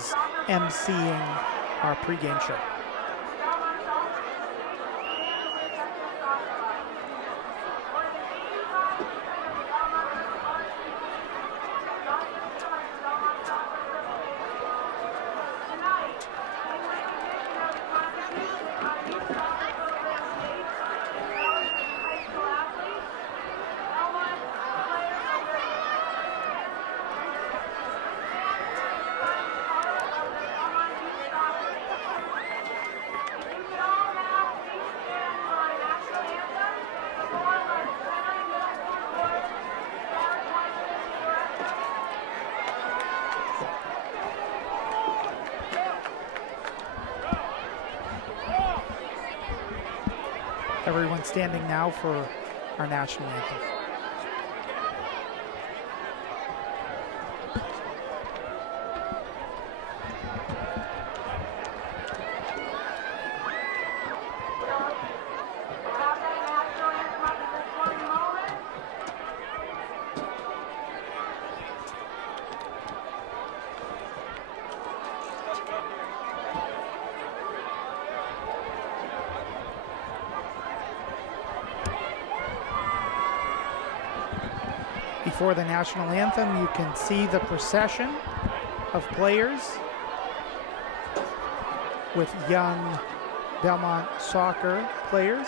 is emceeing our pregame show. Everyone standing now for our national anthem. Before the national anthem, you can see the procession of players with young Belmont soccer players.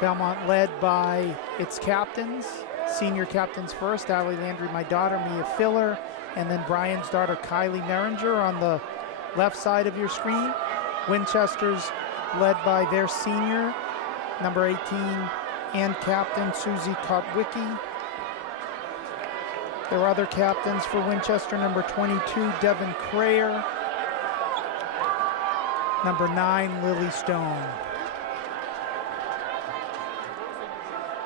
Belmont led by its captains, senior captains first, Allie Landry, my daughter, Mia Filler, and then Brian's daughter, Kylie Merringer on the left side of your screen. Winchester's led by their senior, number 18, and captain Susie Kotwicki. There are other captains for Winchester, number 22, Devin Crayer, number 9, Lily Stone.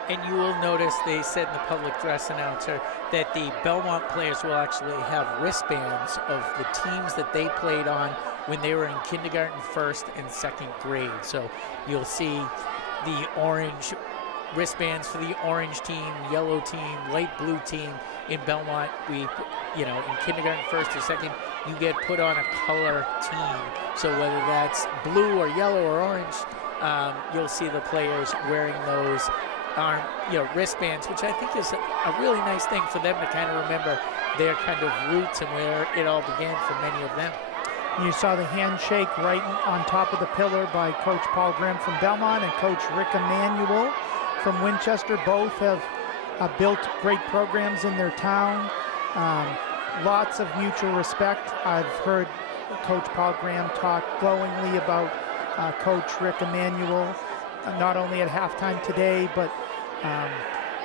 And you will notice they said in the public dress announcer that the Belmont players will actually have wristbands of the teams that they played on when they were in kindergarten, first and second grade. So you'll see the orange wristbands for the orange team, yellow team, light blue team. In Belmont, in kindergarten, first or second, you get put on a color team. So whether that's blue or yellow or orange, you'll see the players wearing those wristbands, which I think is a really nice thing for them to kind of remember their kind of roots and where it all began for many of them. You saw the handshake right on top of the pillar by Coach Paul Graham from Belmont and Coach Rick Emanuel from Winchester. Both have built great programs in their town. Lots of mutual respect. I've heard Coach Paul Graham talk glowingly about Coach Rick Emanuel, not only at halftime today, but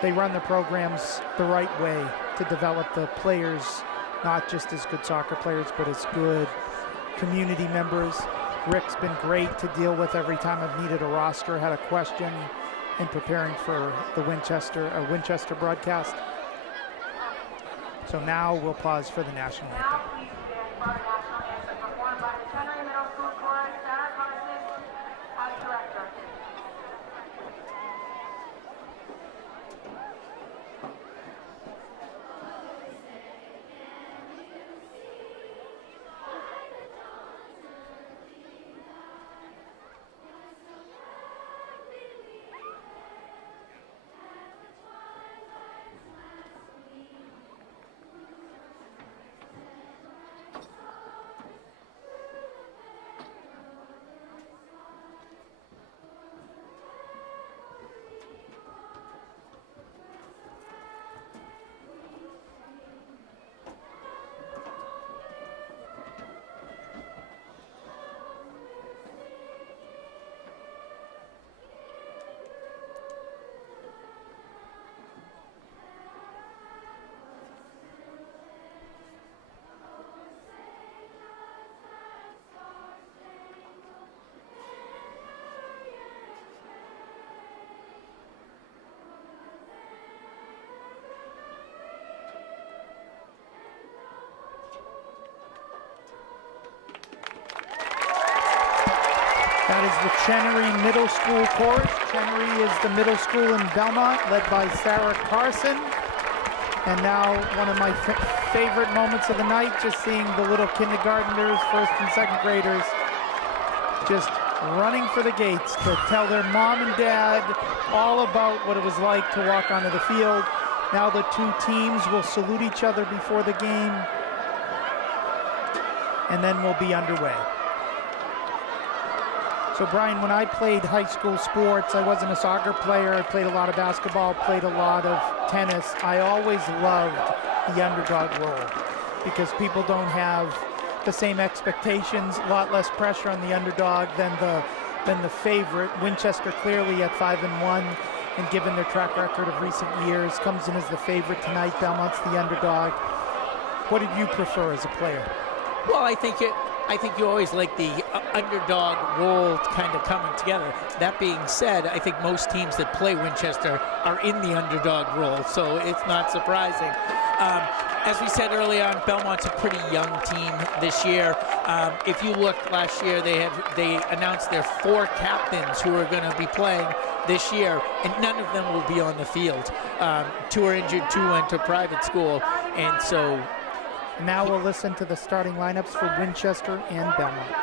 they run the programs the right way to develop the players, not just as good soccer players, but as good community members. Rick's been great to deal with every time I've needed a roster, had a question in preparing for the Winchester broadcast. So now we'll pause for the national anthem. That is the Chenery Middle School chorus. Chenery is the middle school in Belmont, led by Sarah Carson. And now one of my favorite moments of the night, just seeing the little kindergartners, first and second graders, just running for the gates to tell their mom and dad all about what it was like to walk onto the field. Now the two teams will salute each other before the game, and then we'll be underway. So Brian, when I played high school sports, I wasn't a soccer player. I played a lot of basketball, played a lot of tennis. I always loved the underdog role because people don't have the same expectations, a lot less pressure on the underdog than the favorite. Winchester clearly at 5-1, and given their track record of recent years, comes in as the favorite tonight. Belmont's the underdog. What did you prefer as a player? Well, I think you always like the underdog role kind of coming together. That being said, I think most teams that play Winchester are in the underdog role, so it's not surprising. As we said early on, Belmont's a pretty young team this year. If you looked last year, they announced their 4 captains who are going to be playing this year, and none of them will be on the field. 2 are injured, 2 went to private school, and so now we'll listen to the starting lineups for Winchester and Belmont.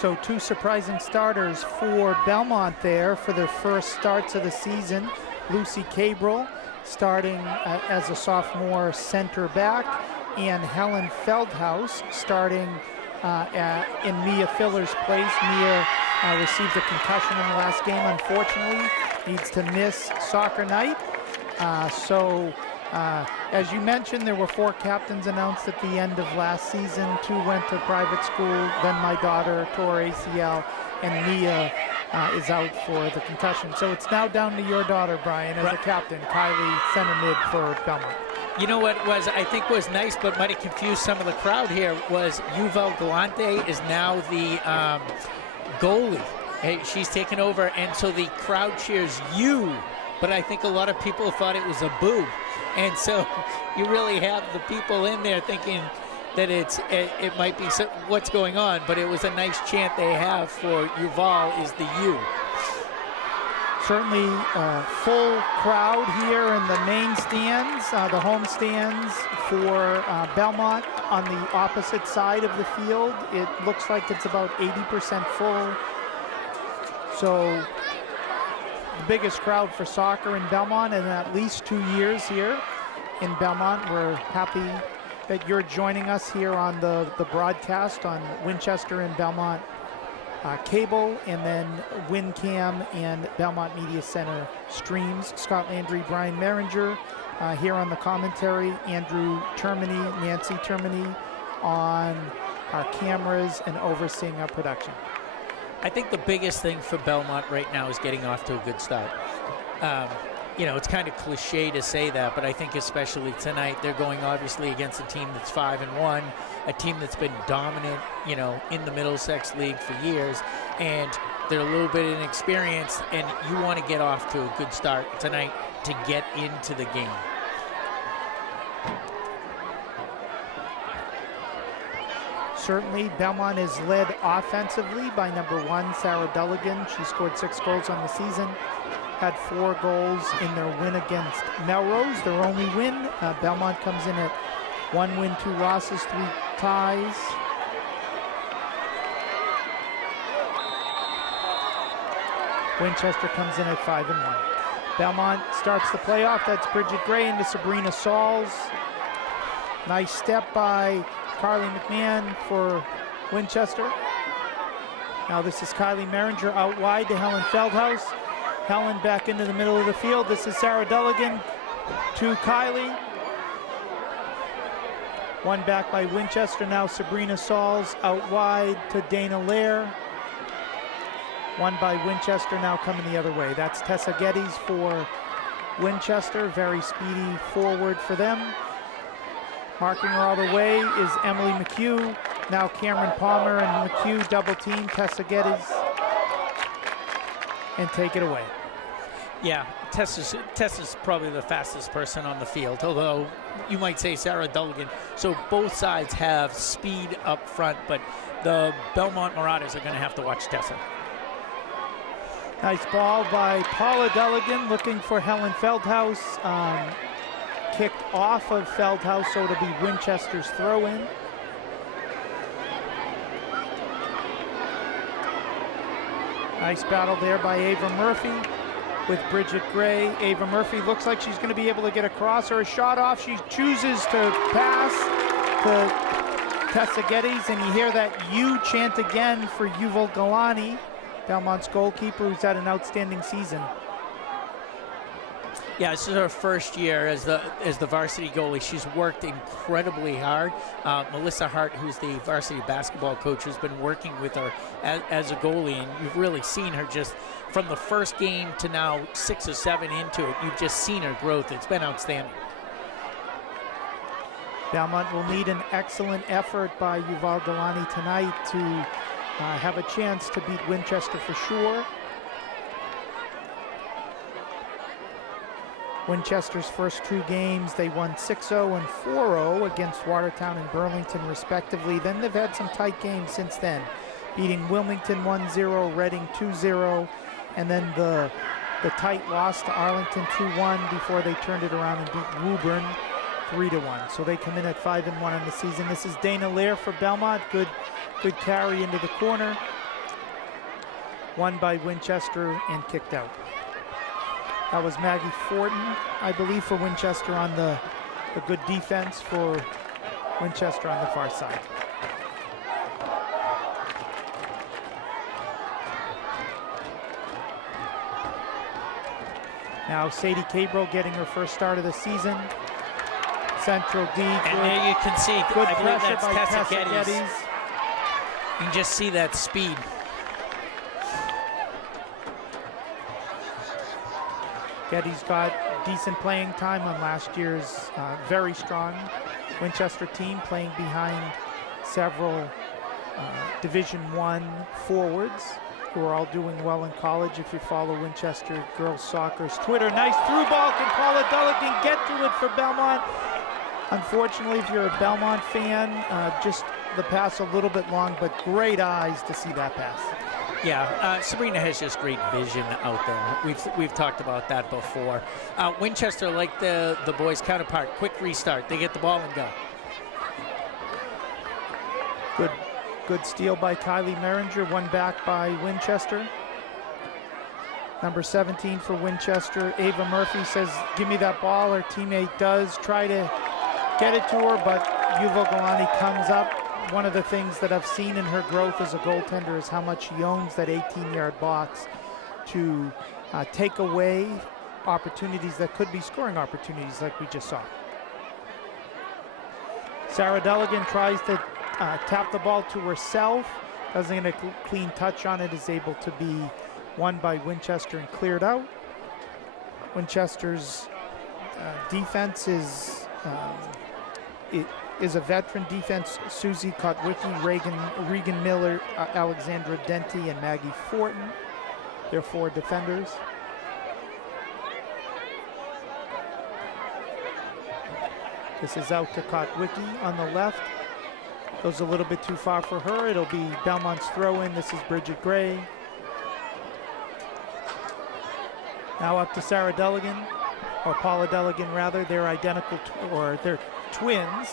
So 2 surprising starters for Belmont there for their first starts of the season. Lucy Cabral starting as a sophomore center back, and Helen Feldhaus starting in Mia Filler's place. Mia received a concussion in the last game, unfortunately, needs to miss soccer night. So As you mentioned, there were 4 captains announced at the end of last season. 2 went to private school. Then my daughter tore ACL, and Mia is out for the concussion. So it's now down to your daughter, Brian, as a captain. Kylie, center mid for Belmont. You know what I think was nice, but might have confused some of the crowd here, was Yuval Galante is now the goalie. Hey, she's taken over, and so the crowd cheers you, but I think a lot of people thought it was a boo. And so you really have the people in there thinking that it might be what's going on, but it was a nice chant they have for Yuval is the U. Certainly full crowd here in the main stands, the home stands for Belmont on the opposite side of the field. It looks like it's about 80% full. So the biggest crowd for soccer in Belmont in at least 2 years here in Belmont. We're happy that you're joining us here on the broadcast on Winchester and Belmont cable, and then WinCam and Belmont Media Center streams. Scott Landry, Brian Meringer here on the commentary, Andrew Termini, Nancy Termini on our cameras and overseeing our production. I think the biggest thing for Belmont right now is getting off to a good start. You know, it's kind of cliche to say that, but I think especially tonight, they're going obviously against a team that's 5-1, a team that's been dominant, you know, in the Middlesex League for years, and they're a little bit inexperienced, and you want to get off to a good start tonight to get into the game. Certainly, Belmont is led offensively by number 1, Sarah Dulligan. She scored 6 goals on the season, had 4 goals in their win against Melrose, their only win. Belmont comes in at 1 win, 2 losses, 3 ties. Winchester comes in at 5-1. Belmont starts the playoff. That's Bridget Gray into Sabrina Sauls. Nice step by Carly McMahon for Winchester. Now this is Kylie Meringer out wide to Helen Feldhaus. Helen back into the middle of the field. This is Sarah Dulligan to Kylie. One back by Winchester. Now Sabrina Sauls out wide to Dana Lair. One by Winchester now coming the other way. That's Tessa Geddes for Winchester. Very speedy forward for them. Marking her all the way is Emily McHugh. Now Cameron Palmer and McHugh double team Tessa Geddes and take it away. Yeah, Tessa's probably the fastest person on the field, although you might say Sarah Dulligan. So both sides have speed up front, but the Belmont Marauders are going to have to watch Tessa. Nice ball by Paula Dulligan looking for Helen Feldhaus. Kicked off of Feldhaus, so it'll be Winchester's throw-in. Nice battle there by Ava Murphy with Bridget Gray. Ava Murphy looks like she's going to be able to get across or a shot off. She chooses to pass to Tessa Geddes, and you hear that U chant again for Yuval Galani, Belmont's goalkeeper, who's had an outstanding season. Yeah, this is her first year as the varsity goalie. She's worked incredibly hard. Melissa Hart, who's the varsity basketball coach, has been working with her as a goalie, and you've really seen her just from the first game to now 6 or 7 into it. You've just seen her growth. It's been outstanding. Belmont will need an excellent effort by Yuval Galani tonight to have a chance to beat Winchester for sure. Winchester's first 2 games, they won 6-0 and 4-0 against Watertown and Burlington respectively. Then they've had some tight games since then, beating Wilmington 1-0, Reading 2-0, and then the tight loss to Arlington 2-1 before they turned it around and beat Woburn 3-1. So they come in at 5-1 on the season. This is Dana Lair for Belmont. Good carry into the corner. Won by Winchester and kicked out. That was Maggie Fortin, I believe, for Winchester on the good defense for Winchester on the far side. Now Sadie Cabro getting her first start of the season Central D. And there you can see, Good I believe pressure that's by Tessa Tessa Geddes. Geddes. You can just see that speed. Geddes got decent playing time on last year's very strong Winchester team, playing behind several Division I forwards who are all doing well in college. If you follow Winchester girls soccer's Twitter, nice through ball. Can Paula Dulligan get to it for Belmont? Unfortunately, if you're a Belmont fan, just the pass a little bit long, but great eyes to see that pass. Yeah, Sabrina has just great vision out there. We've talked about that before. Winchester, like the boys' counterpart, quick restart. They get the ball and go. Good steal by Kylie Merringer, one back by Winchester. Number 17 for Winchester, Ava Murphy says, give me that ball. Her teammate does try to get it to her, but Yuval Galani comes up. One of the things that I've seen in her growth as a goaltender is how much she owns that 18-yard box to take away opportunities that could be scoring opportunities like we just saw. Sarah Dulligan tries to tap the ball to herself, doesn't get a clean touch on it, is able to be won by Winchester and cleared out. Winchester's defense is a veteran defense. Susie Kotwicki, Regan Miller, Alexandra Denti, and Maggie Fortin. They're 4 defenders. This is out to Kotwicki on the left. Goes a little bit too far for her. It'll be Belmont's throw-in. This is Bridget Gray. Now up to Sarah Dulligan, or Paula Dulligan rather. They're identical, or they're twins.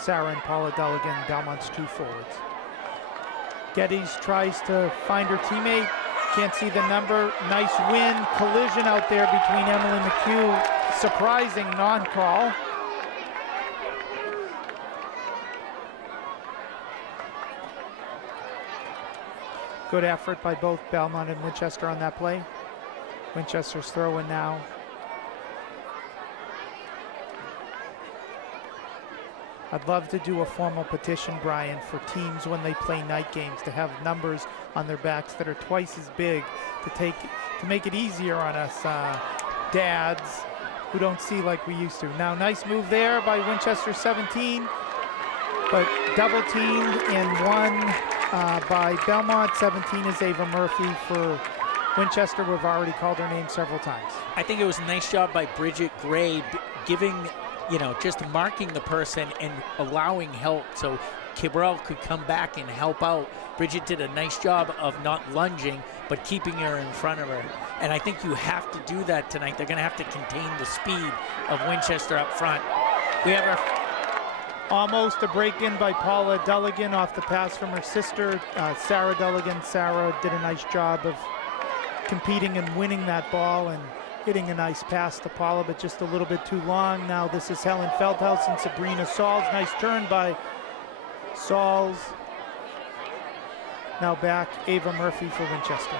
Sarah and Paula Dulligan, Belmont's 2 forwards. Geddes tries to find her teammate. Can't see the number. Nice win. Collision out there between Emily McHugh. Surprising non-call. Good effort by both Belmont and Winchester on that play. Winchester's throw-in now. I'd love to do a formal petition, Brian, for teams when they play night games to have numbers on their backs that are twice as big to make it easier on us dads who don't see like we used to. Now, nice move there by Winchester 17, but double teamed and won by Belmont. 17 is Ava Murphy for Winchester. We've already called her name several times. I think it was a nice job by Bridget Gray giving, just marking the person and allowing help so Cabral could come back and help out. Bridget did a nice job of not lunging, but keeping her in front of her. And I think you have to do that tonight. They're going to have to contain the speed of Winchester up front. We have our almost a break-in by Paula Dulligan off the pass from her sister, Sarah Dulligan. Sarah did a nice job of competing and winning that ball and hitting a nice pass to Paula, but just a little bit too long. Now this is Helen Feldhaus and Sabrina Sauls. Nice turn by Sauls. Now back Ava Murphy for Winchester.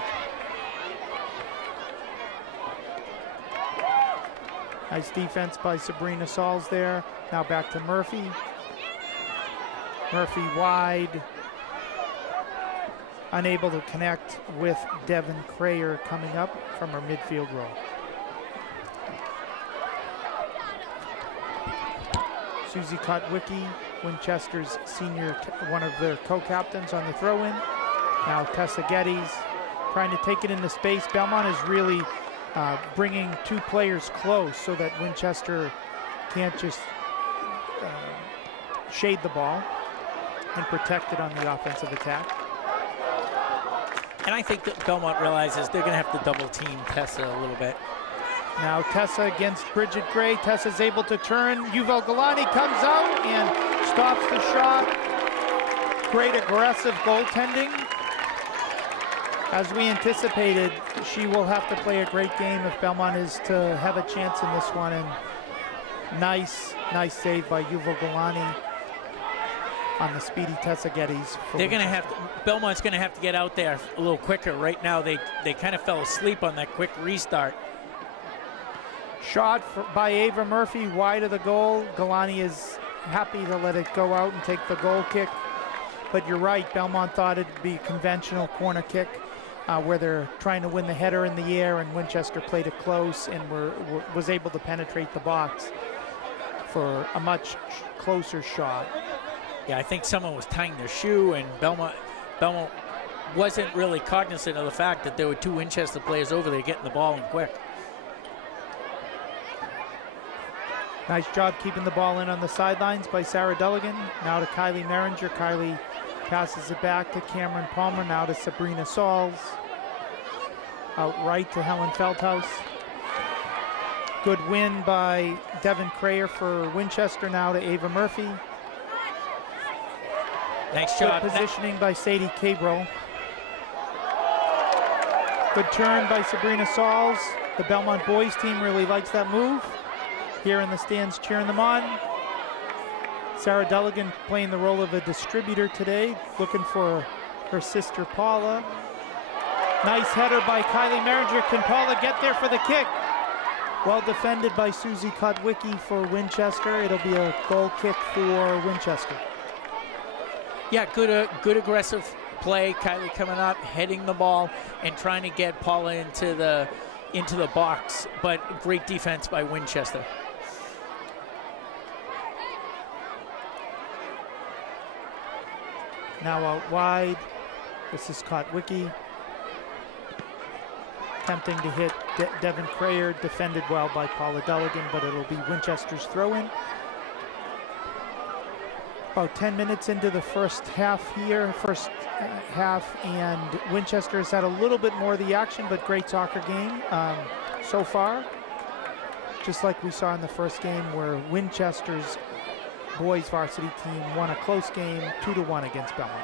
Nice defense by Sabrina Sauls there. Now back to Murphy. Murphy wide. Unable to connect with Devin Crayer coming up from her midfield role. Susie Kotwicki, Winchester's senior, one of their co-captains on the throw-in. Now Tessa Geddes trying to take it into space. Belmont is really bringing 2 players close so that Winchester can't just shade the ball and protect it on the offensive attack. And I think that Belmont realizes they're going to have to double team Tessa a little bit. Now Tessa against Bridget Gray. Tessa's able to turn. Yuval Galani comes out and stops the shot. Great aggressive goaltending. As we anticipated, she will have to play a great game if Belmont is to have a chance in this one. And nice save by Yuval Galani on the speedy Tessa Geddes. They're going to have to, Belmont's going to have to get out there a little quicker. Right now, they kind of fell asleep on that quick restart. Shot by Ava Murphy, wide of the goal. Galani is happy to let it go out and take the goal kick. But you're right, Belmont thought it'd be a conventional corner kick where they're trying to win the header in the air, and Winchester played it close and was able to penetrate the box for a much closer shot. Yeah, I think someone was tying their shoe, and Belmont wasn't really cognizant of the fact that there were 2 Winchester players over there getting the ball in quick. Nice job keeping the ball in on the sidelines by Sarah Dulligan. Now to Kylie Merringer. Kylie passes it back to Cameron Palmer. Now to Sabrina Sauls. Out right to Helen Feldhaus. Good win by Devin Crayer for Winchester. Now to Ava Murphy. Nice job. Good positioning by Sadie Cabral. Good turn by Sabrina Sauls. The Belmont boys team really likes that move. Here in the stands cheering them on. Sarah Dulligan playing the role of a distributor today, looking for her sister Paula. Nice header by Kylie Merringer. Can Paula get there for the kick? Well defended by Susie Kotwicki for Winchester. It'll be a goal kick for Winchester. Yeah, good aggressive play. Kylie coming up, heading the ball, and trying to get Paula into the box, but great defense by Winchester. Now out wide, this is Kotwicki. Attempting to hit Devin Crayer, defended well by Paula Dulligan, but it'll be Winchester's throw-in. About 10 minutes into the first half, and Winchester's had a little bit more of the action, but great soccer game so far. Just like we saw in the first game, where Winchester's boys varsity team won a close game 2-1 against Belmont.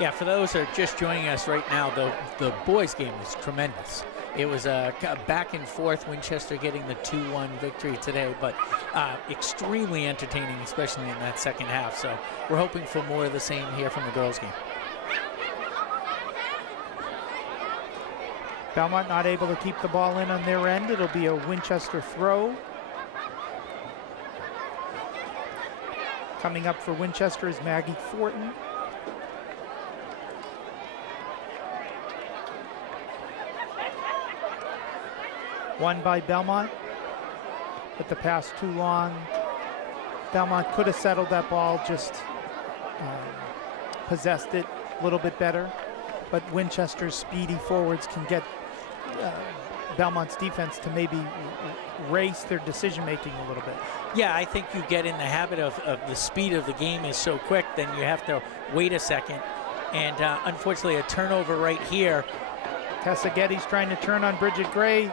Yeah, for those that are just joining us right now, the boys game was tremendous. It was a back and forth, Winchester getting the 2-1 victory today, but extremely entertaining, especially in that second half. So we're hoping for more of the same here from the girls game. Belmont not able to keep the ball in on their end. It'll be a Winchester throw. Coming up for Winchester is Maggie Fortin. Won by Belmont, but the pass too long. Belmont could have settled that ball, just possessed it a little bit better, but Winchester's speedy forwards can get Belmont's defense to maybe race their decision-making a little bit. Yeah, I think you get in the habit of the speed of the game is so quick, then you have to wait a second. And unfortunately, a turnover right here. Tessa Getty's trying to turn on Bridget Gray.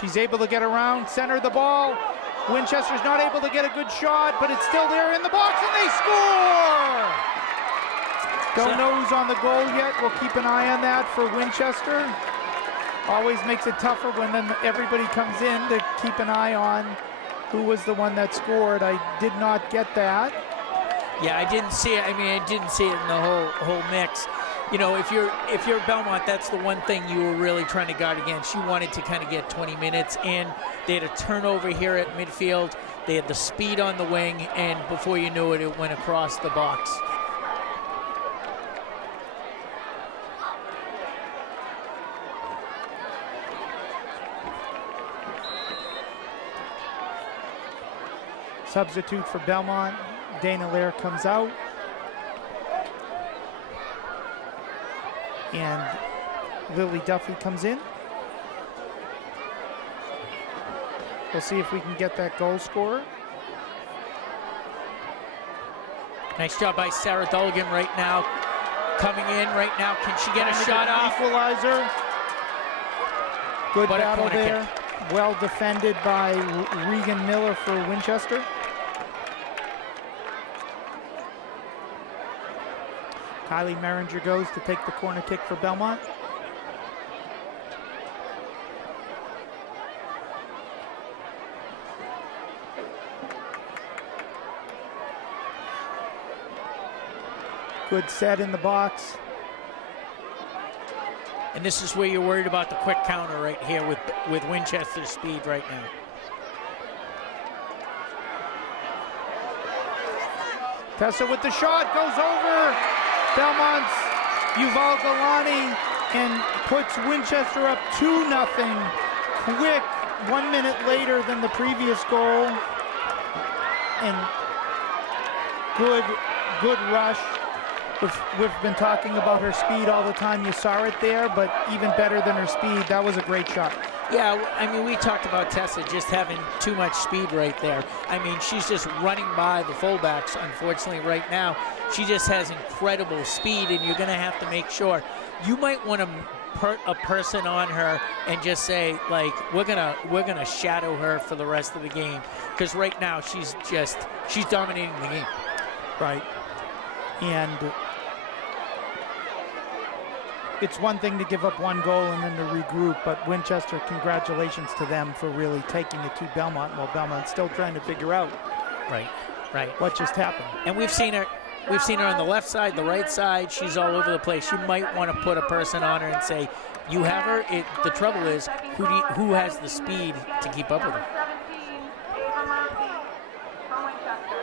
She's able to get around, center the ball. Winchester's not able to get a good shot, but it's still there in the box, and they score! Don't know who's on the goal yet. We'll keep an eye on that for Winchester. Always makes it tougher when then everybody comes in to keep an eye on who was the one that scored. I did not get that. Yeah, I didn't see it. I mean, I didn't see it in the whole mix. You know, if you're Belmont, that's the one thing you were really trying to guard against. You wanted to kind of get 20 minutes in. They had a turnover here at midfield. They had the speed on the wing, and before you knew it, it went across the box. Substitute for Belmont, Dana Lair comes out. And Lily Duffy comes in. We'll see if we can get that goal scorer. Nice job by Sarah Dulligan right now. Coming in right now. Can she get a shot off? Equalizer. Good battle there. Well defended by Regan Miller for Winchester. Kylie Merringer goes to take the corner kick for Belmont. Good set in the box. And this is where you're worried about the quick counter right here with Winchester's speed right now. Tessa with the shot, goes over Belmont's Yuval Galani and puts Winchester up 2-0. Quick, 1 minute later than the previous goal. And good rush. We've been talking about her speed all the time. You saw it there, but even better than her speed, that was a great shot. Yeah, I mean, we talked about Tessa just having too much speed right there. I mean, she's just running by the fullbacks, unfortunately, right now. She just has incredible speed, and you're going to have to make sure. You might want to put a person on her and just say, like, we're gonna shadow her for the rest of the game, because right now she's dominating the game. Right. And it's one thing to give up one goal and then to regroup, but Winchester, congratulations to them for really taking it to Belmont, while Belmont's still trying to figure out what just happened. And we've seen her on the left side, the right side. She's all over the place. You might want to put a person on her and say, you have her. The trouble is, who has the speed to keep up with her? Ava Murphy from Winchester.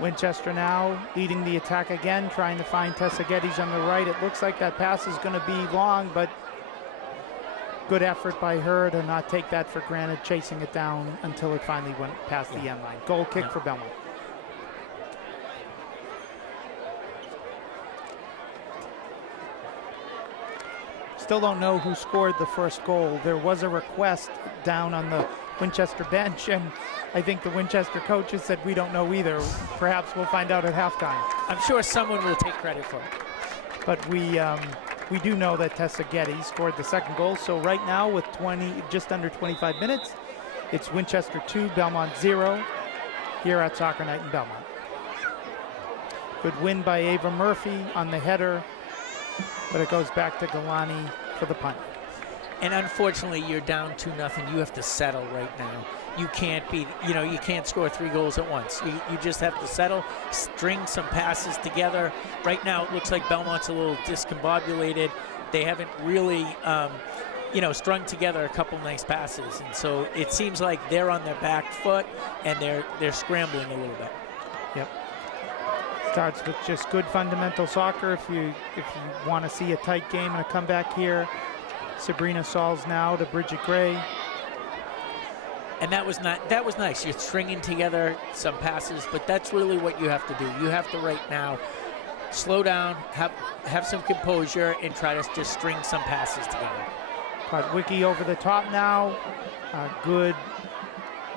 Winchester now leading the attack again, trying to find Tessa Geddes on the right. It looks like that pass is going to be long, but good effort by her to not take that for granted, chasing it down until it finally went past the end line. Goal kick for Belmont. Still don't know who scored the first goal. There was a request down on the Winchester bench, and I think the Winchester coaches said we don't know either. Perhaps we'll find out at halftime. I'm sure someone will take credit for it. But we do know that Tessa Geddes scored the second goal. So right now, with just under 25 minutes, it's Winchester 2, Belmont 0 here at Soccer Night in Belmont. Good win by Ava Murphy on the header, but it goes back to Galani for the punt. And unfortunately, you're down 2-0. You have to settle right now. You can't you can't score 3 goals at once. You just have to settle, string some passes together. Right now, it looks like Belmont's a little discombobulated. They haven't really, strung together a couple nice passes. And so it seems like they're on their back foot and they're scrambling a little bit. Yep. Starts with just good fundamental soccer. If you want to see a tight game and a comeback here, Sabrina Sauls now to Bridget Gray. And that was nice. You're stringing together some passes, but that's really what you have to do. You have to right now slow down, have some composure, and try to just string some passes together. Wiki over the top now. Good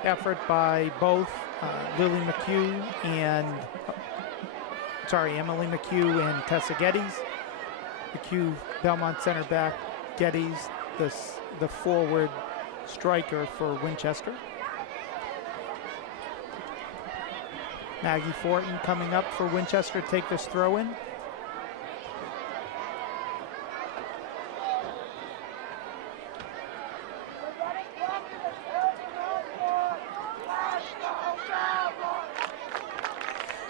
effort by both Emily McHugh and Tessa Geddes. McHugh, Belmont center back. Geddes, the forward striker for Winchester. Maggie Fortin coming up for Winchester to take this throw in.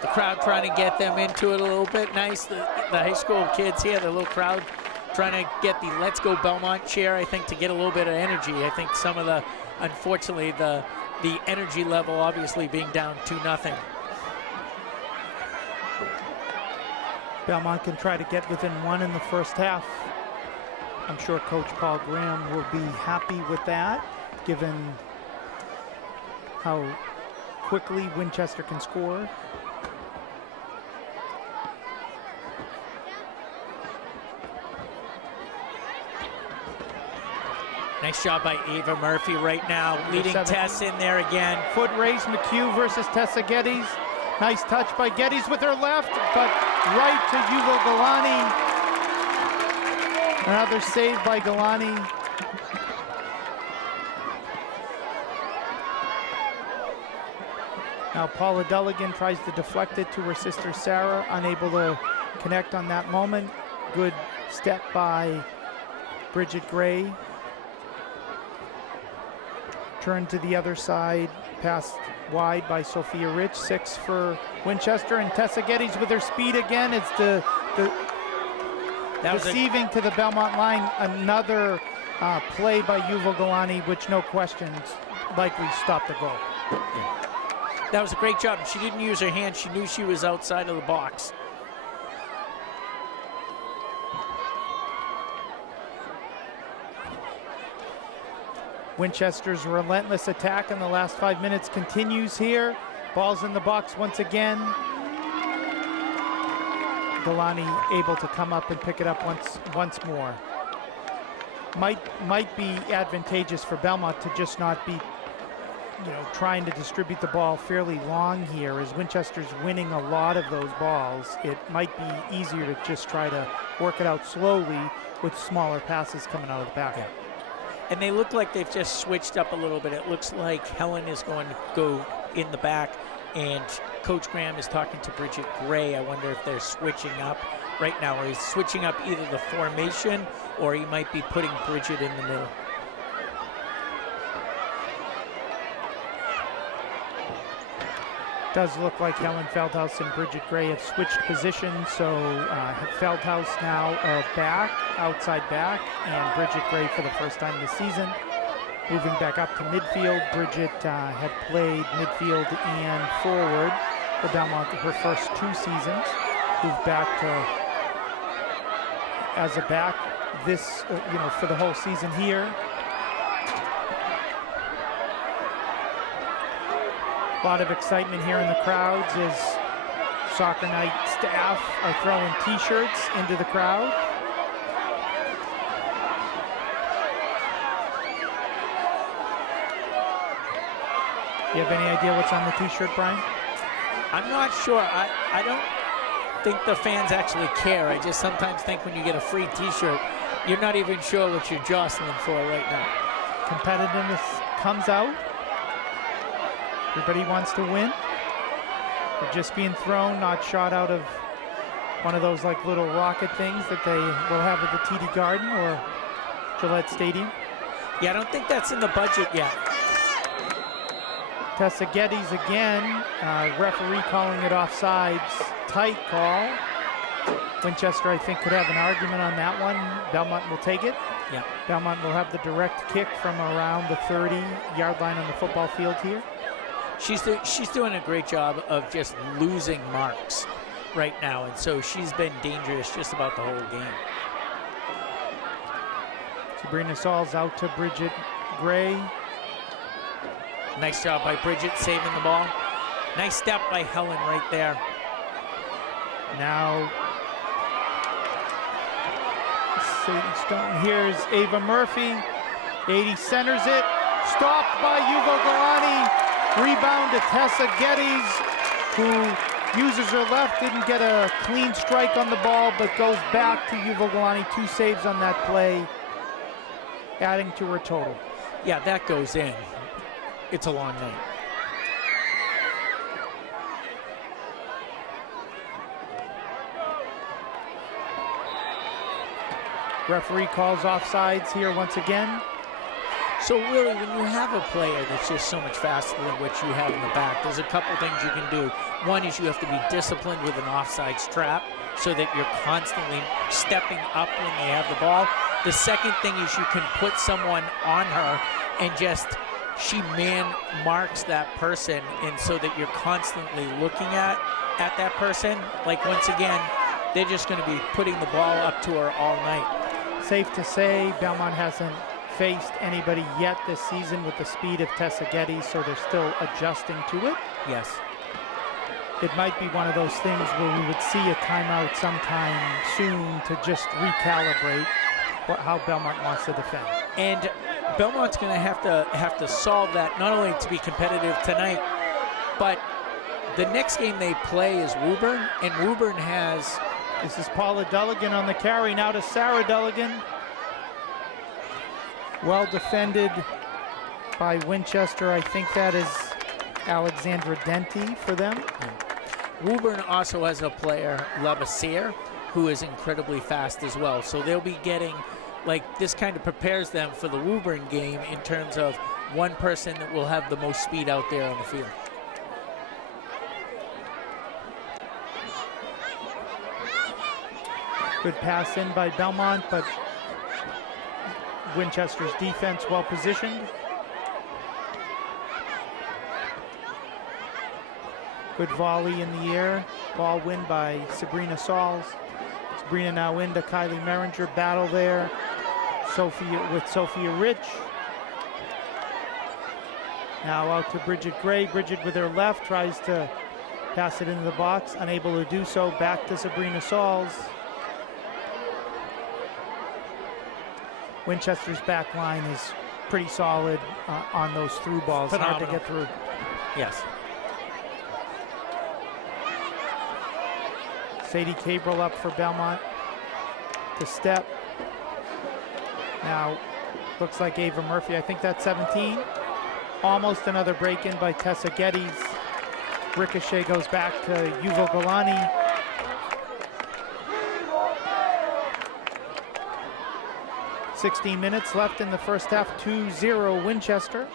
The crowd trying to get them into it a little bit. Nice, the high school kids here, the little crowd trying to get the Let's Go Belmont cheer, I think, to get a little bit of energy. I think some of unfortunately, the energy level obviously being down 2-0. Belmont can try to get within 1 in the first half. I'm sure Coach Paul Graham will be happy with that, given how quickly Winchester can score. Nice job by Ava Murphy right now, leading Tess in there again. Foot race, McHugh versus Tessa Geddes. Nice touch by Geddes with her left, but right to Yuval Galani. Another save by Galani. Now Paula Dulligan tries to deflect it to her sister Sarah, unable to connect on that moment. Good step by Bridget Gray. Turn to the other side, passed wide by Sophia Rich, 6 for Winchester, and Tessa Geddes with her speed again. It's the deceiving to the Belmont line. Another play by Yuval Galani, which no questions likely stopped the goal. Yeah. That was a great job. She didn't use her hand. She knew she was outside of the box. Winchester's relentless attack in the last 5 minutes continues here. Ball's in the box once again. Galani able to come up and pick it up once more. Might be advantageous for Belmont to just not be, trying to distribute the ball fairly long here. As Winchester's winning a lot of those balls, it might be easier to just try to work it out slowly with smaller passes coming out of the back. Yeah. And they look like they've just switched up a little bit. It looks like Helen is going to go in the back, and Coach Graham is talking to Bridget Gray. I wonder if they're switching up right now, or he's switching up either the formation or he might be putting Bridget in the middle. Does look like Helen Feldhaus and Bridget Gray have switched positions, so Feldhaus now back, outside back, and Bridget Gray for the first time this season moving back up to midfield. Bridget had played midfield and forward for Belmont her first 2 seasons. Moved back to as a back this, for the whole season here. A lot of excitement here in the crowds as Soccer Night staff are throwing t-shirts into the crowd. You have any idea what's on the t-shirt, Brian? I'm not sure. I don't think the fans actually care. I just sometimes think when you get a free t-shirt, you're not even sure what you're jostling for right now. Competitiveness comes out. Everybody wants to win. They're just being thrown, not shot out of one of those like little rocket things that they will have at the TD Garden or Gillette Stadium. Yeah, I don't think that's in the budget yet. Tessa Geddes again, referee calling it offsides, tight call. Winchester, I think, could have an argument on that one. Belmont will take it. Yeah. Belmont will have the direct kick from around the 30-yard line on the football field here. She's doing a great job of just losing marks right now, and so she's been dangerous just about the whole game. Sabrina Saul's out to Bridget Gray. Nice job by Bridget saving the ball. Nice step by Helen right there. Now, Stone. Here's Ava Murphy. 80 centers it. Stopped by Yuval Galani. Rebound to Tessa Geddes, who uses her left, didn't get a clean strike on the ball, but goes back to Yuval Galani. 2 saves on that play, adding to her total. Yeah, that goes in. It's a long night. Referee calls offsides here once again. So really, when you have a player that's just so much faster than what you have in the back, there's a couple things you can do. One is you have to be disciplined with an offsides trap so that you're constantly stepping up when they have the ball. The second thing is you can put someone on her and just, she man marks that person, and so that you're constantly looking at that person. Like, once again, they're just going to be putting the ball up to her all night. Safe to say Belmont hasn't faced anybody yet this season with the speed of Tessa Geddes, so they're still adjusting to it. Yes. It might be one of those things where we would see a timeout sometime soon to just recalibrate how Belmont wants to defend. And Belmont's going to have to solve that, not only to be competitive tonight, but the next game they play is Woburn, and Woburn has... This is Paula Dulligan on the carry, now to Sarah Dulligan. Well defended by Winchester. I think that is Alexandra Denti for them. Woburn also has a player, Lavassier, who is incredibly fast as well. So they'll be getting, like, this kind of prepares them for the Woburn game in terms of one person that will have the most speed out there on the field. Good pass in by Belmont, but Winchester's defense well positioned. Good volley in the air. Ball win by Sabrina Sauls. Sabrina now into Kylie Merringer. Battle there. Sophia Rich. Now out to Bridget Gray. Bridget with her left tries to pass it into the box. Unable to do so. Back to Sabrina Sauls. Winchester's back line is pretty solid on those through balls. Phenomenal. Hard to get through. Yes. Sadie Cabral up for Belmont to step. Now looks like Ava Murphy. I think that's 17. Almost another break-in by Tessa Geddes. Ricochet goes back to Yuval Galani. .16 minutes left in the first half, 2-0 Winchester.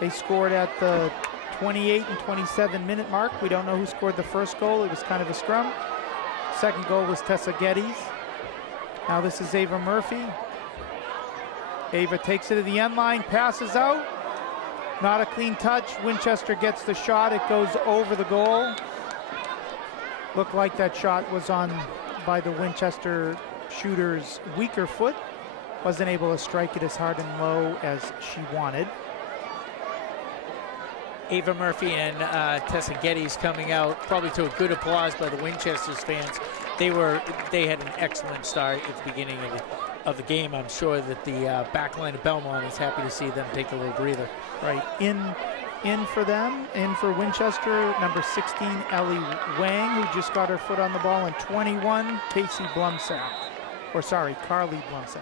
They scored at the 28 and 27 minute mark. We don't know who scored the first goal. It was kind of a scrum. Second goal was Tessa Geddes. Now this is Ava Murphy. Ava takes it to the end line, passes out. Not a clean touch. Winchester gets the shot. It goes over the goal. Looked like that shot was on by the Winchester shooter's weaker foot. Wasn't able to strike it as hard and low as she wanted. Ava Murphy and Tessa Geddes coming out, probably to a good applause by the Winchester's fans. They had an excellent start at the beginning of the game. I'm sure that the back line of Belmont is happy to see them take a little breather. Right, in for them, in for Winchester, number 16, Ellie Wang, who just got her foot on the ball, and 21, Casey Blumsack, or sorry, Carly Blumsack.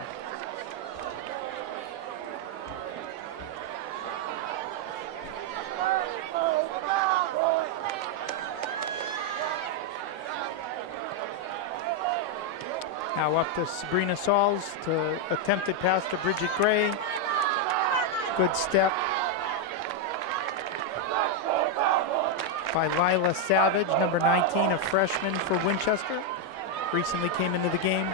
Now up to Sabrina Sauls to attempted pass to Bridget Gray. Good step by Lila Savage, number 19, a freshman for Winchester. Recently came into the game.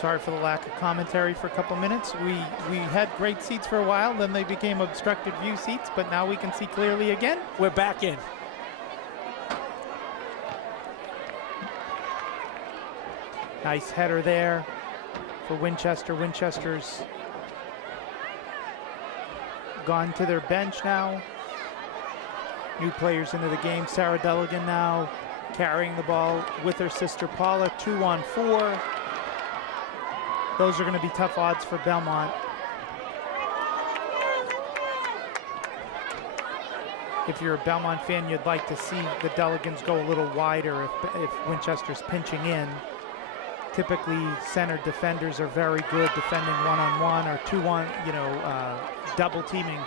Sorry for the lack of commentary for a couple minutes. We had great seats for a while, then they became obstructed view seats, but now we can see clearly again. We're back in. Nice header there for Winchester. Winchester's gone to their bench now. New players into the game. Sarah Deligan now carrying the ball with her sister Paula, 2-on-4. Those are going to be tough odds for Belmont. If you're a Belmont fan, you'd like to see the Deligans go a little wider if Winchester's pinching in. Typically, center defenders are very good defending one-on-one or two-on, double teaming.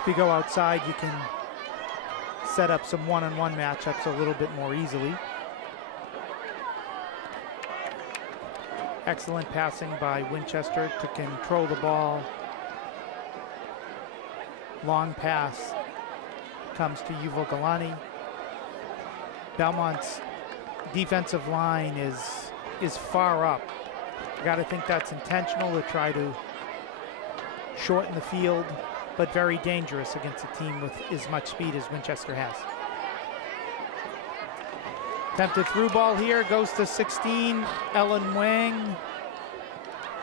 If you go outside, you can set up some one-on-one matchups a little bit more easily. Excellent passing by Winchester to control the ball. Long pass comes to Yuval Galani. Belmont's defensive line is far up. You got to think that's intentional to try to shorten the field, but very dangerous against a team with as much speed as Winchester has. Attempted through ball here, goes to 16, Ellen Wang.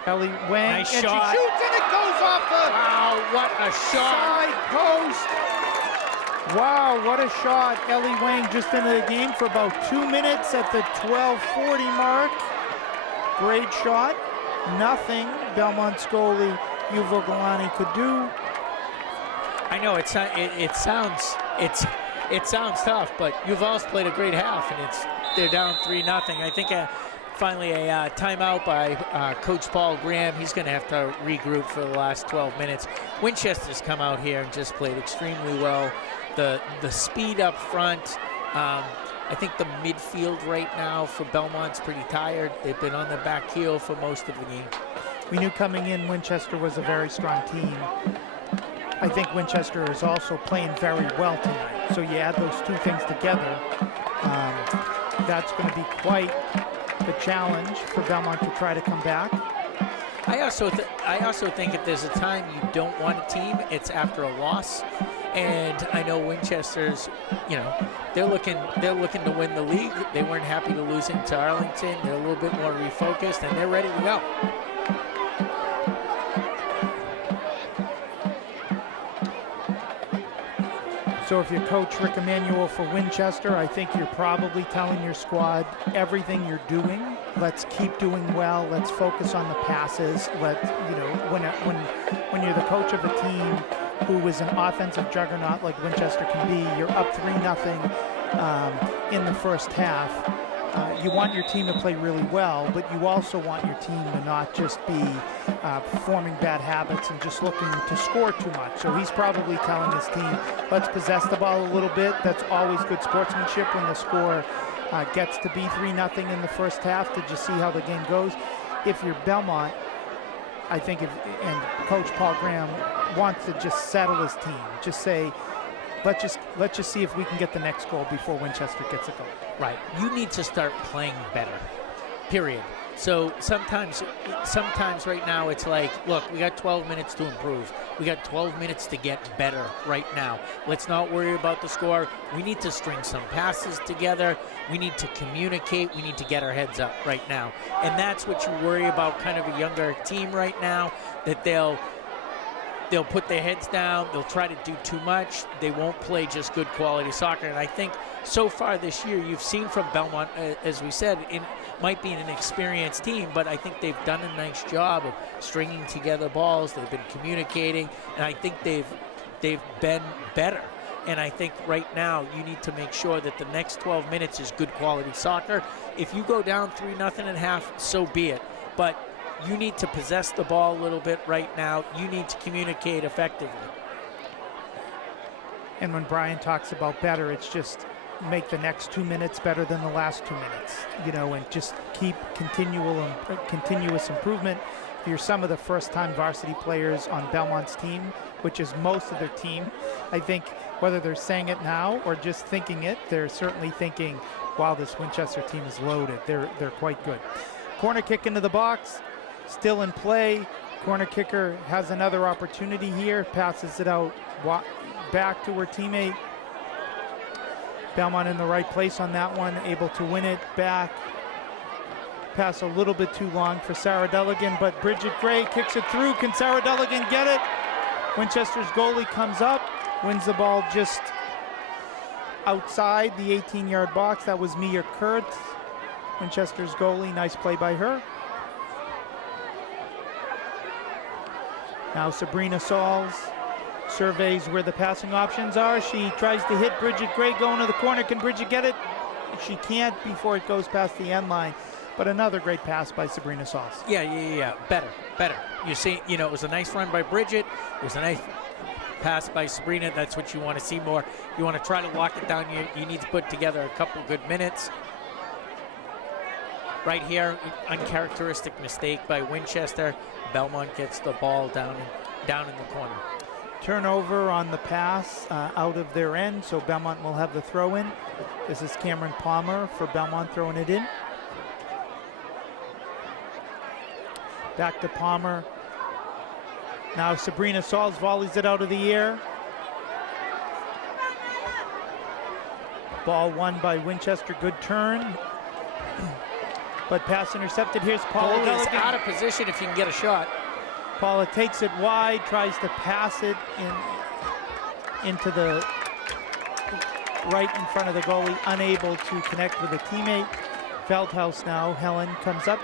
Ellie Wang, nice and shot. She shoots and it goes off the Wow, what a shot. side post. Wow, what a shot. Ellie Wang just into the game for about 2 minutes at the 12:40 mark. Great shot. Nothing Belmont's goalie Yuval Galani could do. I know it sounds tough, but Yuval's played a great half, and they're down 3-0. I think finally a timeout by Coach Paul Graham. He's going to have to regroup for the last 12 minutes. Winchester's come out here and just played extremely well. The speed up front. I think the midfield right now for Belmont's pretty tired. They've been on the back heel for most of the game. We knew coming in Winchester was a very strong team. I think Winchester is also playing very well tonight. So you add those two things together, that's going to be quite the challenge for Belmont to try to come back. I also think if there's a time you don't want a team, it's after a loss. And I know Winchester's, you know, they're looking to win the league. They weren't happy to lose into Arlington. They're a little bit more refocused, and they're ready to go. So if you're Coach Rick Emanuel for Winchester, I think you're probably telling your squad everything you're doing. Let's keep doing well. Let's focus on the passes. When you're the coach of a team who is an offensive juggernaut like Winchester can be, you're up 3-0 in the first half. You want your team to play really well, but you also want your team to not just be forming bad habits and just looking to score too much. So he's probably telling his team, let's possess the ball a little bit. That's always good sportsmanship when the score gets to be 3-0 in the first half, to just see how the game goes. If you're Belmont, I think and Coach Paul Graham wants to just settle his team. Just say, let's just see if we can get the next goal before Winchester gets a goal. Right. You need to start playing better, period. So sometimes right now it's like, look, we got 12 minutes to improve. We got 12 minutes to get better right now. Let's not worry about the score. We need to string some passes together. We need to communicate. We need to get our heads up right now. And that's what you worry about, kind of a younger team right now, that they'll put their heads down. They'll try to do too much. They won't play just good quality soccer. And I think so far this year, you've seen from Belmont, as we said, it might be an inexperienced team, but I think they've done a nice job of stringing together balls. They've been communicating, and I think they've been better. And I think right now you need to make sure that the next 12 minutes is good quality soccer. If you go down 3-0 at half, so be it. But you need to possess the ball a little bit right now. You need to communicate effectively. And when Brian talks about better, it's just make the next 2 minutes better than the last 2 minutes, and just keep continuous improvement. If you're some of the first-time varsity players on Belmont's team, which is most of their team, I think whether they're saying it now or just thinking it, they're certainly thinking, wow, this Winchester team is loaded. They're quite good. Corner kick into the box. Still in play. Corner kicker has another opportunity here. Passes it out back to her teammate. Belmont in the right place on that one. Able to win it back. Pass a little bit too long for Sarah Deligan, but Bridget Gray kicks it through. Can Sarah Deligan get it? Winchester's goalie comes up. Wins the ball just outside the 18-yard box. That was Mia Kurtz, Winchester's goalie. Nice play by her. Now Sabrina Sauls surveys where the passing options are. She tries to hit Bridget Gray going to the corner. Can Bridget get it? She can't before it goes past the end line. But another great pass by Sabrina Sauls. Yeah. Better. You see, it was a nice run by Bridget. It was a nice pass by Sabrina. That's what you want to see more. You want to try to lock it down. You need to put together a couple good minutes. Right here, uncharacteristic mistake by Winchester. Belmont gets the ball down in the corner. Turnover on the pass out of their end, so Belmont will have the throw in. This is Cameron Palmer for Belmont throwing it in. Back to Palmer. Now Sabrina Sauls volleys it out of the air. Ball won by Winchester, good turn. But pass intercepted. Here's Paula Is Deligan. out of position if you can get a shot. Paula takes it wide, tries to pass it into the right in front of the goalie, unable to connect with a teammate. Feldhaus now, Helen comes up,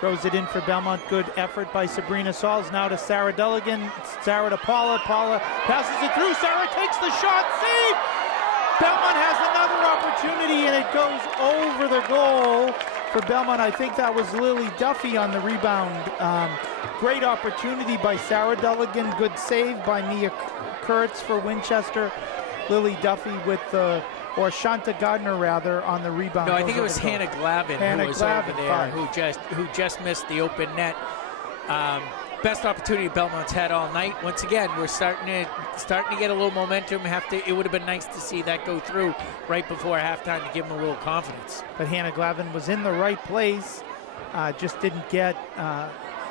throws it in for Belmont. Good effort by Sabrina Sauls. Now to Sarah Deligan. Sarah to Paula. Paula passes it through. Sarah takes the shot. Save! Belmont has another opportunity, and it goes over the goal for Belmont. I think that was Lily Duffy on the rebound. Great opportunity by Sarah Dulligan. Good save by Mia Kurtz for Winchester. Lily Duffy with the, or Shanta Gardner rather, on the rebound. No, I think it was Hannah Glavin who was over there, who just missed the open net. Best opportunity Belmont's had all night. Once again, we're starting to get a little momentum. It would have been nice to see that go through right before halftime to give them a little confidence. But Hannah Glavin was in the right place, just didn't get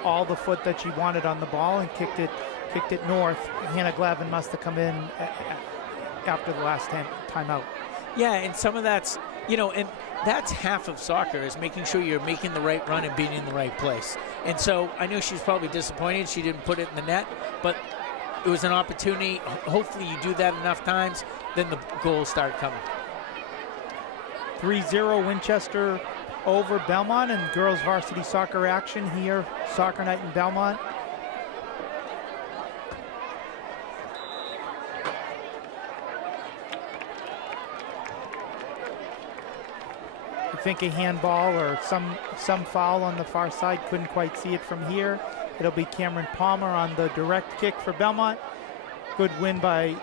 all the foot that she wanted on the ball and kicked it north. Hannah Glavin must have come in after the last timeout. Yeah, and some of that's, and that's half of soccer, is making sure you're making the right run and being in the right place. And so I know she's probably disappointed she didn't put it in the net, but it was an opportunity. Hopefully you do that enough times, then the goals start coming. 3-0 Winchester over Belmont, and girls varsity soccer action here, soccer night in Belmont. I think a handball or some foul on the far side. Couldn't quite see it from here. It'll be Cameron Palmer on the direct kick for Belmont. Good win by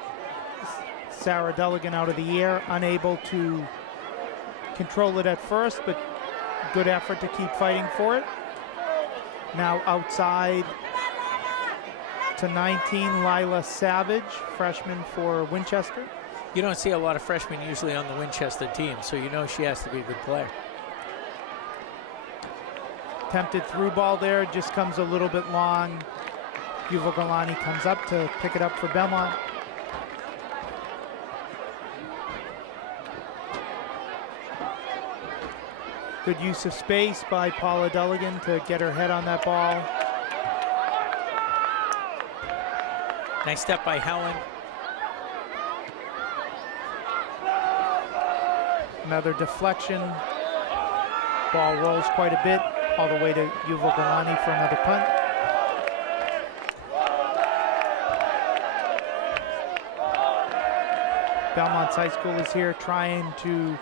Sarah Dulligan out of the air, unable to control it at first, but good effort to keep fighting for it. Now outside to 19, Lila Savage, freshman for Winchester. You don't see a lot of freshmen usually on the Winchester team, so you know she has to be a good player. Attempted through ball there, just comes a little bit long. Yuval Galani comes up to pick it up for Belmont. Good use of space by Paula Dulligan to get her head on that ball. Nice step by Helen. Another deflection. Ball rolls quite a bit, all the way to Yuval Galani for another punt. Belmont High School is here trying to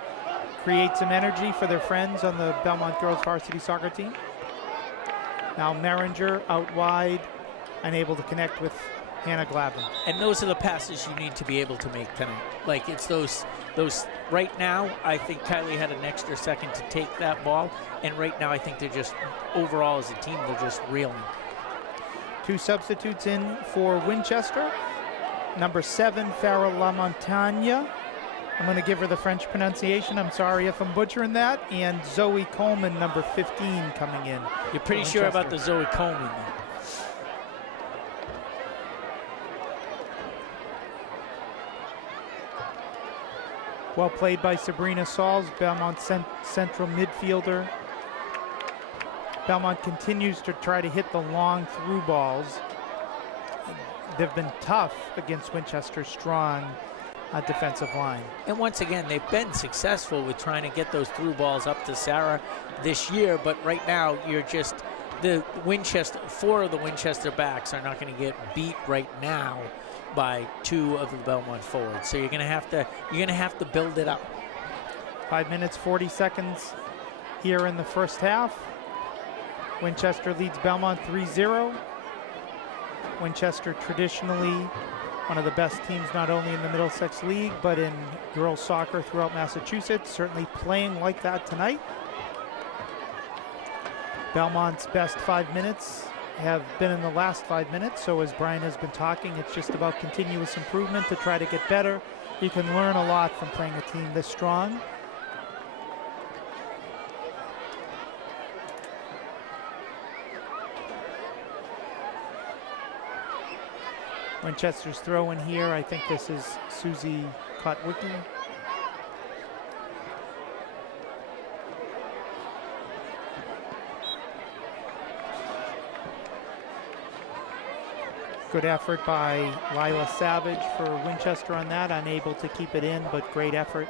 create some energy for their friends on the Belmont girls varsity soccer team. Now Meringer out wide, unable to connect with Hannah Glavin. And those are the passes you need to be able to make tonight. Like, it's those right now, I think Kylie had an extra second to take that ball, and right now I think they're just, overall as a team, they're just reeling. Two substitutes in for Winchester. Number 7, Farah LaMontagne. I'm going to give her the French pronunciation. I'm sorry if I'm butchering that. And Zoe Coleman, number 15, coming in. You're pretty sure about the Zoe Coleman then? Well played by Sabrina Sauls, Belmont central midfielder. Belmont continues to try to hit the long through balls. They've been tough against Winchester's strong defensive line. And once again, they've been successful with trying to get those through balls up to Sarah this year, but right now you're just, four of the Winchester backs are not going to get beat right now by 2 of the Belmont forwards. So you're going to have to build it up. 5 minutes, 40 seconds here in the first half. Winchester leads Belmont 3-0. Winchester traditionally one of the best teams not only in the Middlesex League but in girls soccer throughout Massachusetts, certainly playing like that tonight. Belmont's best 5 minutes have been in the last 5 minutes, so as Brian has been talking, it's just about continuous improvement to try to get better. You can learn a lot from playing a team this strong. Winchester's throw in here. I think this is Susie Kotwicki. Good effort by Lila Savage for Winchester on that. Unable to keep it in, but great effort.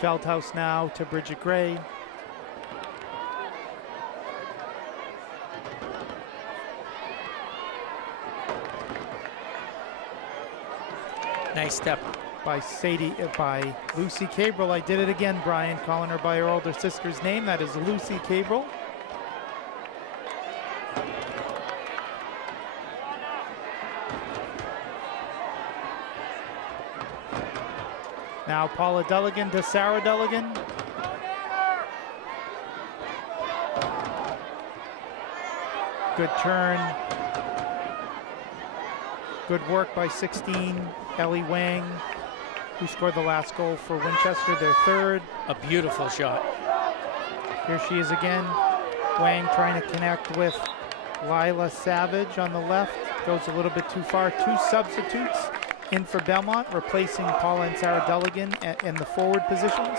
Feldhaus now to Bridget Gray. Nice step by Lucy Cabral. I did it again, Brian, calling her by her older sister's name. That is Lucy Cabral. Now Paula Delegan to Sarah Delegan. Good turn. Good work by 16, Ellie Wang, who scored the last goal for Winchester, their third. A beautiful shot. Here she is again. Wang trying to connect with Lila Savage on the left. Goes a little bit too far. Two substitutes in for Belmont, replacing Paula and Sarah Delegan in the forward positions.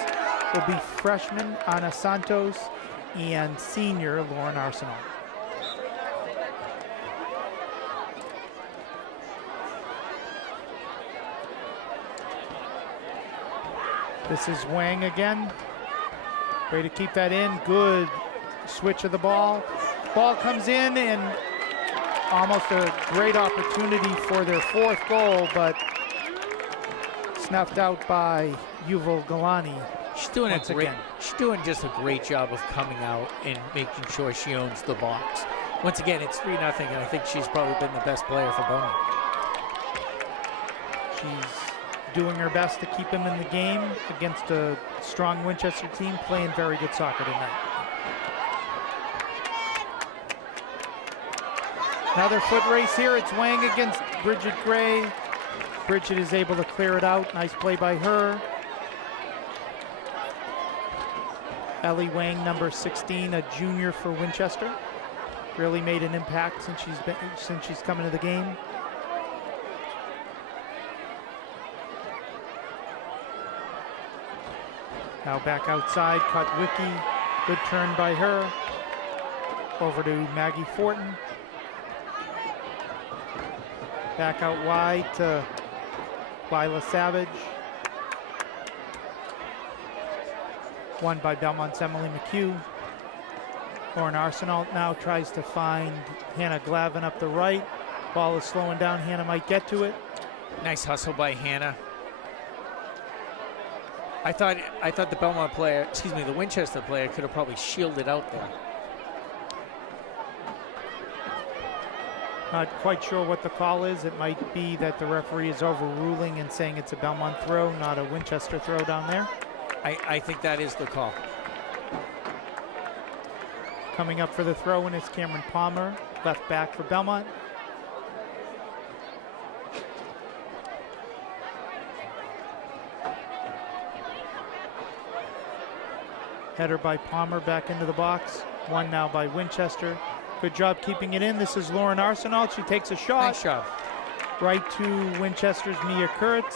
Will be freshman Ana Santos and senior Lauren Arsenal. This is Wang again. Way to keep that in. Good switch of the ball. Ball comes in, and almost a great opportunity for their fourth goal, but snuffed out by Yuval Galani. She's doing just a great job of coming out and making sure she owns the box. Once again, it's 3-0, and I think she's probably been the best player for Belmont. She's doing her best to keep him in the game against a strong Winchester team playing very good soccer tonight. Another foot race here. It's Wang against Bridget Gray. Bridget is able to clear it out. Nice play by her. Ellie Wang, number 16, a junior for Winchester. Really made an impact since she's come into the game. Now back outside, cut Wiki. Good turn by her. Over to Maggie Fortin. Back out wide to Lila Savage. Won by Belmont's Emily McHugh. Lauren Arsenal now tries to find Hannah Glavin up the right. Ball is slowing down. Hannah might get to it. Nice hustle by Hannah. I thought the Belmont player, the Winchester player could have probably shielded out there. Not quite sure what the call is. It might be that the referee is overruling and saying it's a Belmont throw, not a Winchester throw down there. I think that is the call. Coming up for the throw-in is Cameron Palmer, left back for Belmont. Header by Palmer back into the box. One now by Winchester. Good job keeping it in. This is Lauren Arsenal. She takes a shot. Nice shot. Right to Winchester's Mia Kurtz.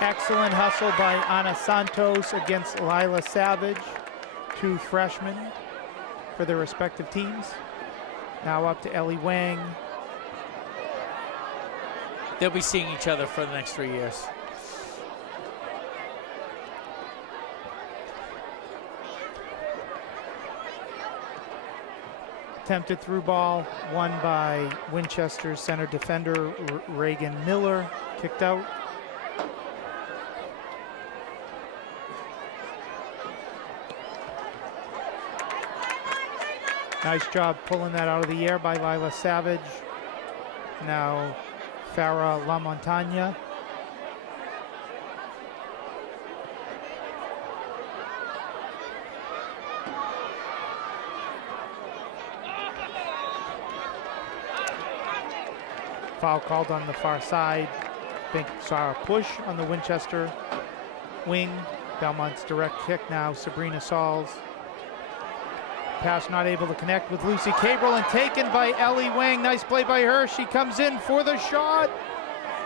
Excellent hustle by Ana Santos against Lila Savage. Two freshmen for their respective teams. Now up to Ellie Wang. They'll be seeing each other for the next 3 years. Attempted through ball, won by Winchester's center defender, Reagan Miller, kicked out. Nice job pulling that out of the air by Lila Savage. Now Farah La Montagne. Foul called on the far side. I think saw a push on the Winchester wing. Belmont's direct kick now, Sabrina Sauls. Pass not able to connect with Lucy Cabral and taken by Ellie Wang. Nice play by her. She comes in for the shot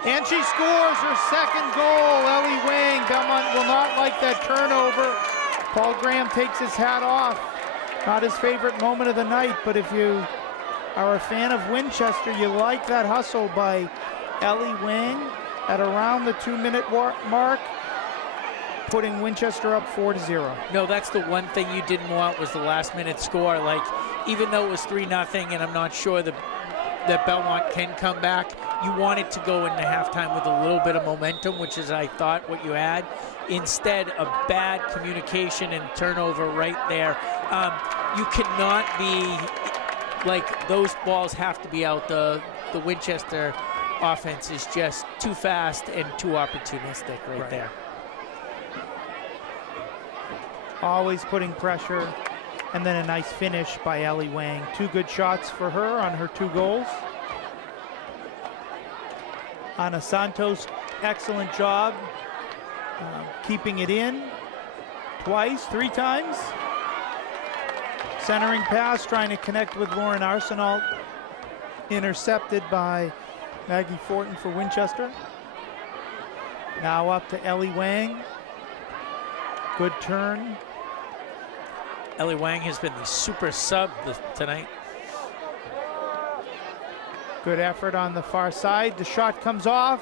and she scores her second goal. Ellie Wang. Belmont will not like that turnover. Paul Graham takes his hat off. Not his favorite moment of the night, but if you are a fan of Winchester, you like that hustle by Ellie Wang at around the 2-minute mark, putting Winchester up 4-0. No, that's the one thing you didn't want was the last-minute score. Like, even though it was 3-0, and I'm not sure that Belmont can come back, you wanted to go into halftime with a little bit of momentum, which is, I thought, what you had. Instead, a bad communication and turnover right there. You cannot be, like, those balls have to be out. The Winchester offense is just too fast and too opportunistic right there. Always putting pressure, and then a nice finish by Ellie Wang. 2 good shots for her on her 2 goals. Ana Santos, excellent job keeping it in twice, 3 times. Centering pass, trying to connect with Lauren Arsenault. Intercepted by Maggie Fortin for Winchester. Now up to Ellie Wang. Good turn. Ellie Wang has been the super sub tonight. Good effort on the far side. The shot comes off.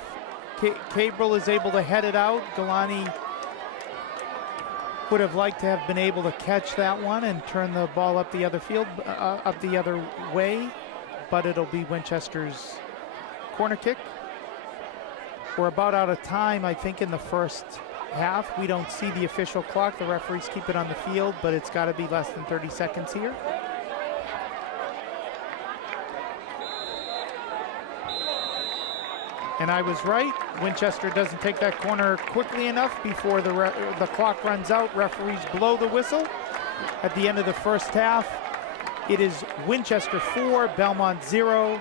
Cabral is able to head it out. Galani would have liked to have been able to catch that one and turn the ball up the other field, up the other way, but it'll be Winchester's corner kick. We're about out of time, I think, in the first half. We don't see the official clock. The referees keep it on the field, but it's got to be less than 30 seconds here. And I was right. Winchester doesn't take that corner quickly enough before the clock runs out. Referees blow the whistle. At the end of the first half, it is Winchester 4, Belmont 0.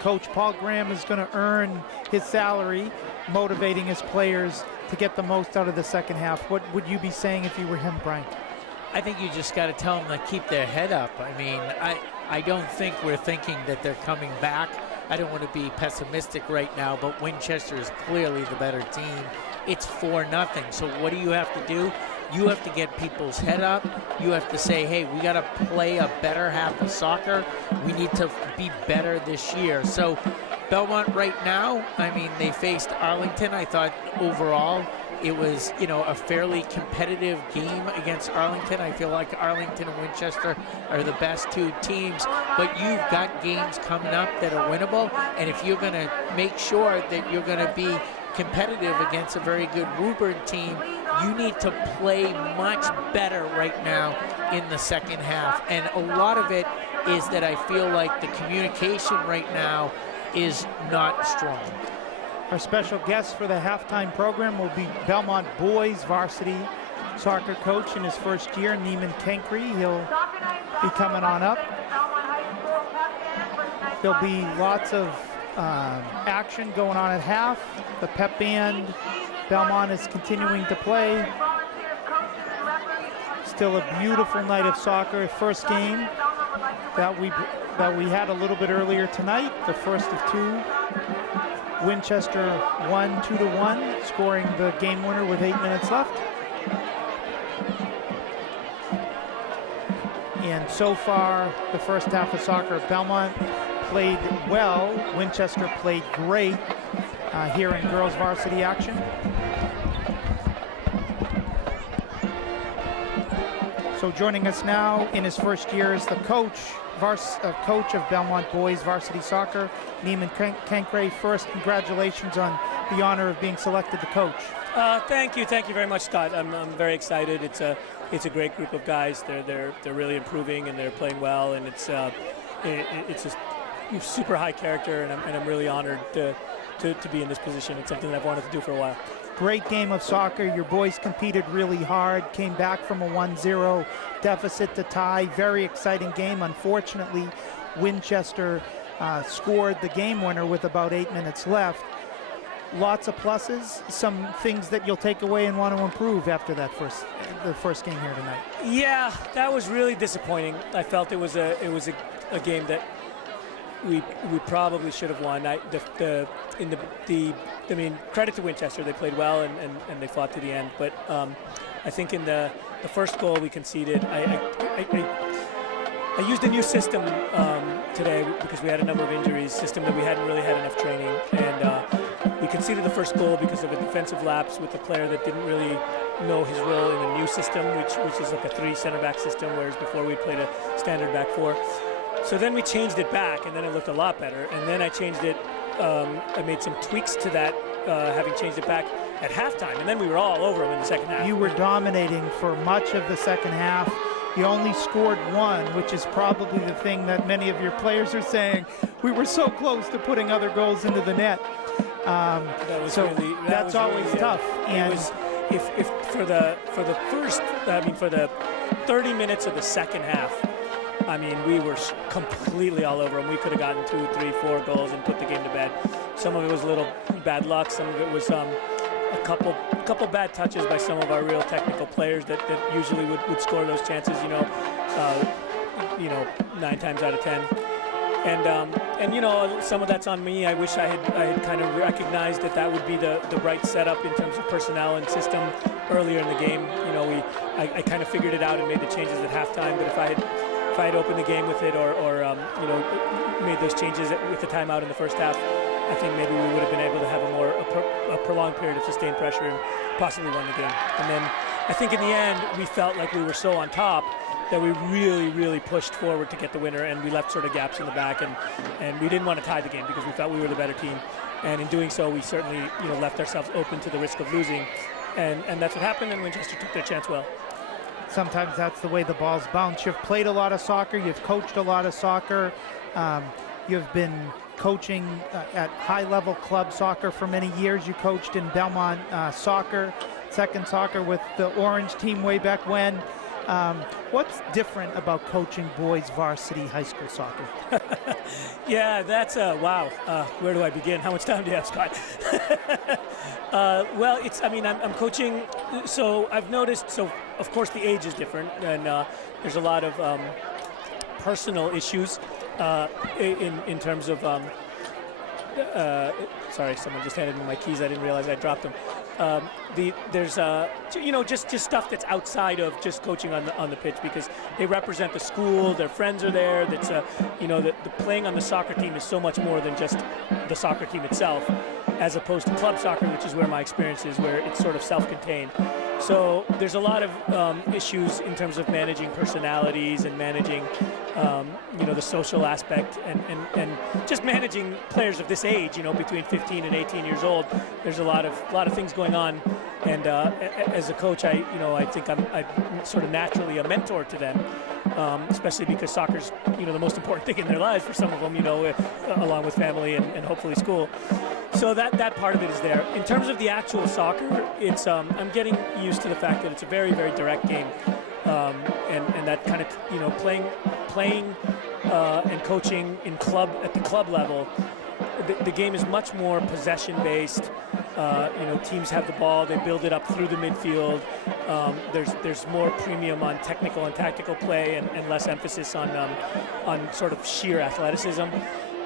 Coach Paul Graham is going to earn his salary, motivating his players to get the most out of the second half. What would you be saying if you were him, Brian? I think you just got to tell them to keep their head up. I mean, I don't think we're thinking that they're coming back. I don't want to be pessimistic right now, but Winchester is clearly the better team. It's 4-0. So what do you have to do? You have to get people's head up. You have to say, hey, we got to play a better half of soccer. We need to be better this year. So Belmont right now, I mean, they faced Arlington. I thought overall it was, you know, a fairly competitive game against Arlington. I feel like Arlington and Winchester are the best 2 teams, but you've got games coming up that are winnable. And if you're going to make sure that you're going to be competitive against a very good Woburn team, you need to play much better right now in the second half. And a lot of it is that I feel like the communication right now is not strong. Our special guest for the halftime program will be Belmont boys varsity soccer coach in his first year, Neiman Kenkry. He'll be coming on up. There'll be lots of action going on at half. The pep band, Belmont is continuing to play. Still a beautiful night of soccer. First game that we had a little bit earlier tonight, the first of 2. Winchester won 2-1, scoring the game winner with 8 minutes left. And so far, the first half of soccer, Belmont played well. Winchester played great here in girls varsity action. So joining us now in his first year is the coach of Belmont boys varsity soccer, Neiman Kenkray. First, congratulations on the honor of being selected to coach. Thank you very much, Scott. I'm very excited. It's a great group of guys. They're really improving and they're playing well, and it's a super high character, and I'm really honored to be in this position. It's something that I've wanted to do for a while. Great game of soccer. Your boys competed really hard, came back from a 1-0 deficit to tie. Very exciting game. Unfortunately, Winchester scored the game winner with about 8 minutes left. Lots of pluses, some things that you'll take away and want to improve after the first game here tonight. Yeah, that was really disappointing. I felt it was a game that we probably should have won. I mean, credit to Winchester. They played well and they fought to the end. But I think in the first goal we conceded, I used a new system today because we had a number of injuries, system that we hadn't really had enough training. And we conceded the first goal because of a defensive lapse with a player that didn't really know his role in the new system, which is like a 3 center back system, whereas before we played a standard back 4. So then we changed it back, and then it looked a lot better. And then I changed it. I made some tweaks to that, having changed it back at halftime, and then we were all over them in the second half. You were dominating for much of the second half. You only scored one, which is probably the thing that many of your players are saying. We were so close to putting other goals into the net. That's always tough. And it was, if for the first, for the 30 minutes of the second half, we were completely all over them. We could have gotten 2, 3, 4 goals and put the game to bed. Some of it was a little bad luck. Some of it was a couple bad touches by some of our real technical players that usually would score those chances. 9 times out of 10. And some of that's on me. I wish I had kind of recognized that would be the right setup in terms of personnel and system earlier in the game. I kind of figured it out and made the changes at halftime. But if I had opened the game with it or made those changes with the timeout in the first half, I think maybe we would have been able to have a prolonged period of sustained pressure and possibly won the game. And then I think in the end we felt like we were so on top that we really, really pushed forward to get the winner, and we left sort of gaps in the back, and we didn't want to tie the game because we felt we were the better team. And in doing so, we certainly left ourselves open to the risk of losing, and that's what happened, and Winchester took their chance well. Sometimes that's the way the balls bounce. You've played a lot of soccer. You've coached a lot of soccer. You've been coaching at high-level club soccer for many years. You coached in Belmont second soccer with the Orange team way back when. What's different about coaching boys varsity high school soccer? Yeah, that's wow. Where do I begin? How much time do you have, Scott? Well, I'm coaching, so I've noticed, so of course the age is different, and there's a lot of personal issues in terms of sorry, someone just handed me my keys. I didn't realize I dropped them. There's just stuff that's outside of just coaching on the pitch, because they represent the school, their friends are there. That's the playing on the soccer team is so much more than just the soccer team itself, as opposed to club soccer, which is where my experience is, where it's sort of self-contained. So there's a lot of issues in terms of managing personalities and managing the social aspect and just managing players of this age, between 15 and 18 years old. There's a lot of things going on, and as a coach, I think I'm sort of naturally a mentor to them, especially because soccer's the most important thing in their lives for some of them, along with family and hopefully school. So that part of it is there. In terms of the actual soccer, it's I'm getting used to the fact that it's a very, very direct game, and that kind of playing and coaching at the club level. The game is much more possession-based. Teams have the ball, they build it up through the midfield. There's more premium on technical and tactical play, and less emphasis on sort of sheer athleticism.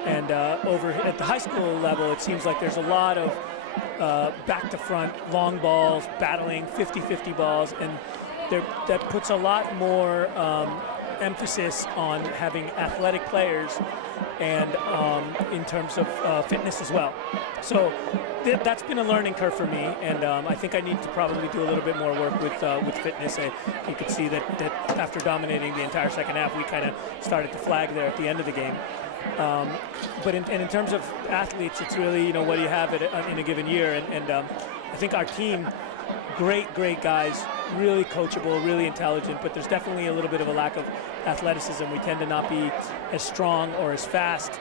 And over at the high school level, it seems like there's a lot of back to front, long balls, battling, 50-50 balls, and that puts a lot more emphasis on having athletic players and in terms of fitness as well. So that's been a learning curve for me, and I think I need to probably do a little bit more work with fitness. You could see that after dominating the entire second half, we kind of started to flag there at the end of the game. But in terms of athletes, it's really, what do you have in a given year? And I think our team, great guys, really coachable, really intelligent, but there's definitely a little bit of a lack of athleticism. We tend to not be as strong or as fast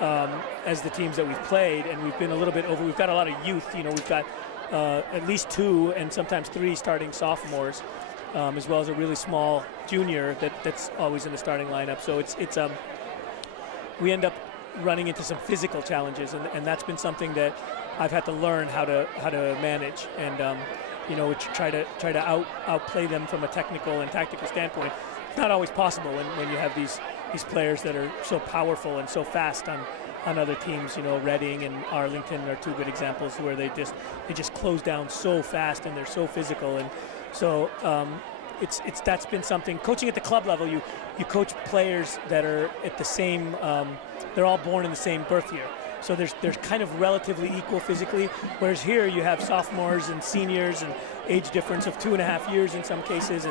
as the teams that we've played, and we've been a little bit over. We've got a lot of youth. We've got at least 2 and sometimes 3 starting sophomores, as well as a really small junior that's always in the starting lineup. So it's we end up running into some physical challenges, and that's been something that I've had to learn how to manage, and try to outplay them from a technical and tactical standpoint. It's not always possible when you have these players that are so powerful and so fast on other teams. Reading and Arlington are 2 good examples where they just close down so fast and they're so physical, and so that's been something. Coaching at the club level, you coach players that are at the same, they're all born in the same birth year. So there's kind of relatively equal physically, whereas here you have sophomores and seniors and age difference of 2.5 years in some cases,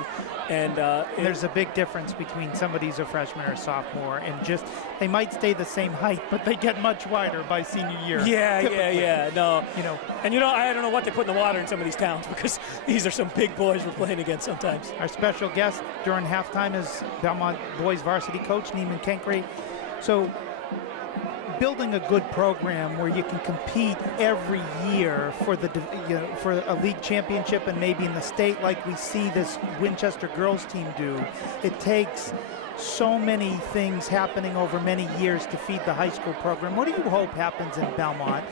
and there's a big difference between somebody who's a freshman or a sophomore, and just they might stay the same height, but they get much wider by senior year. Yeah. No, And I don't know what they put in the water in some of these towns, because these are some big boys we're playing against sometimes. Our special guest during halftime is Belmont boys varsity coach Neiman Kenkre. So building a good program where you can compete every year for for a league championship and maybe in the state like we see this Winchester girls team do, it takes so many things happening over many years to feed the high school program. What do you hope happens in Belmont